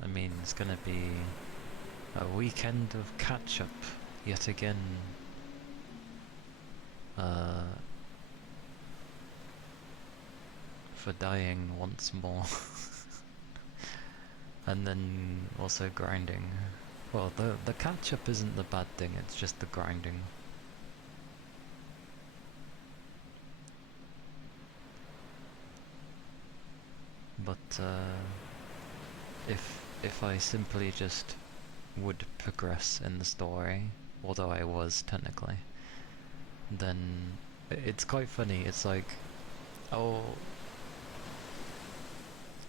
I mean, it's gonna be a weekend of catch-up yet again. For dying once more. And then also grinding. Well, the catch-up isn't the bad thing, it's just the grinding. But if I simply just would progress in the story, although I was technically, then it's quite funny. It's like, oh,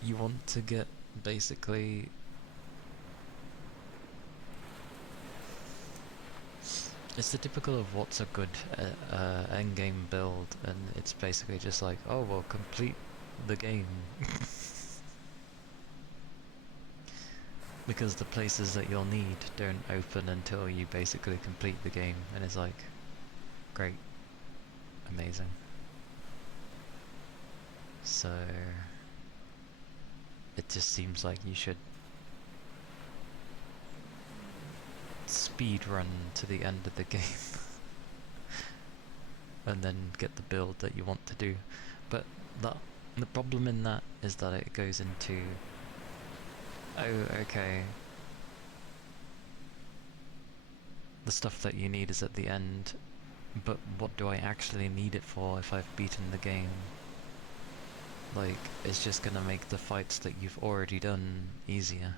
you want to get basically it's the typical of what's a good endgame build, and it's basically just like, oh well, complete the game. Because the places that you'll need don't open until you basically complete the game, and it's like, great, amazing. So it just seems like you should speed run to the end of the game and then get the build that you want to do. But the problem in that is that it goes into, oh, okay, the stuff that you need is at the end, but what do I actually need it for if I've beaten the game? Like, it's just gonna make the fights that you've already done easier.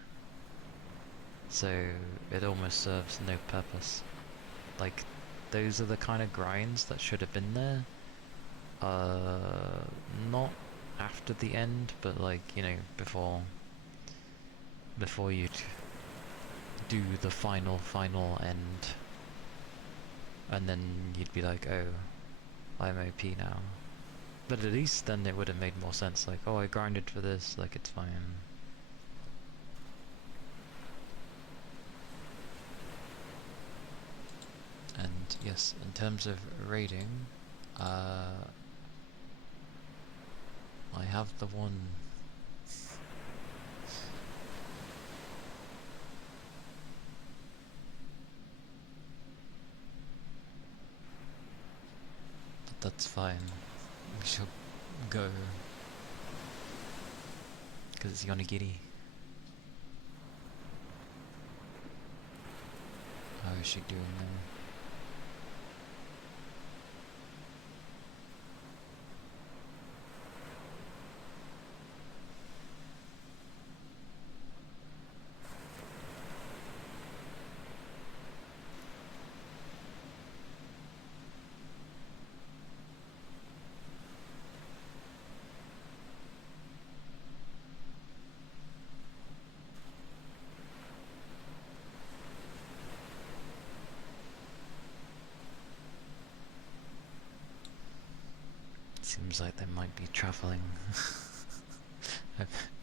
So it almost serves no purpose. Like, those are the kind of grinds that should have been there. Not after the end, but like, you know, before you'd do the final end, and then you'd be like, oh, I'm OP now. But at least then it would have made more sense, like, oh, I grinded for this, like, it's fine. And yes, in terms of raiding, I have the one. But that's fine. We shall go. Because it's Yonagiri. How is she doing now? Seems like they might be travelling.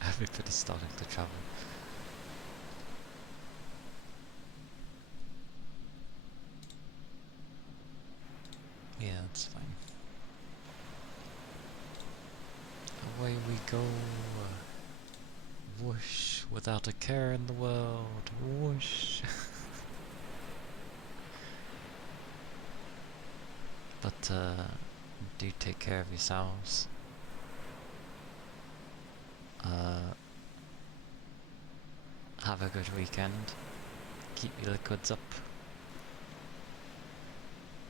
Everybody's starting to travel. Yeah, that's fine. Away we go. Whoosh, without a care in the world. Whoosh. But do take care of yourselves. Have a good weekend. Keep your liquids up.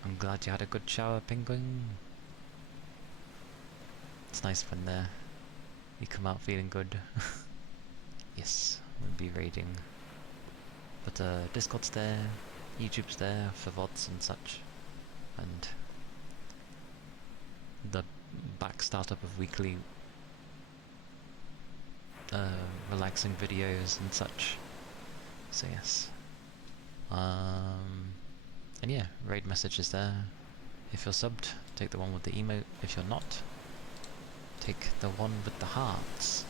I'm glad you had a good shower, Penguin. It's nice when you come out feeling good. Yes, we'll be raiding. But Discord's there, YouTube's there for VODs and such. And the back startup of weekly relaxing videos and such. So yes. And yeah, raid message is there. If you're subbed, take the one with the emote. If you're not, take the one with the hearts.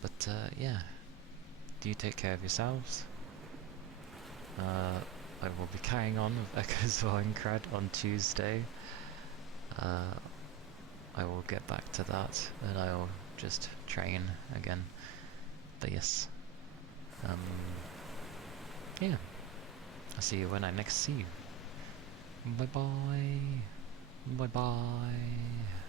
But yeah, do you take care of yourselves? I will be carrying on with Echoes of Aincrad on Tuesday. I will get back to that, and I will just train again. But yes. Yeah. I'll see you when I next see you. Bye bye. Bye bye.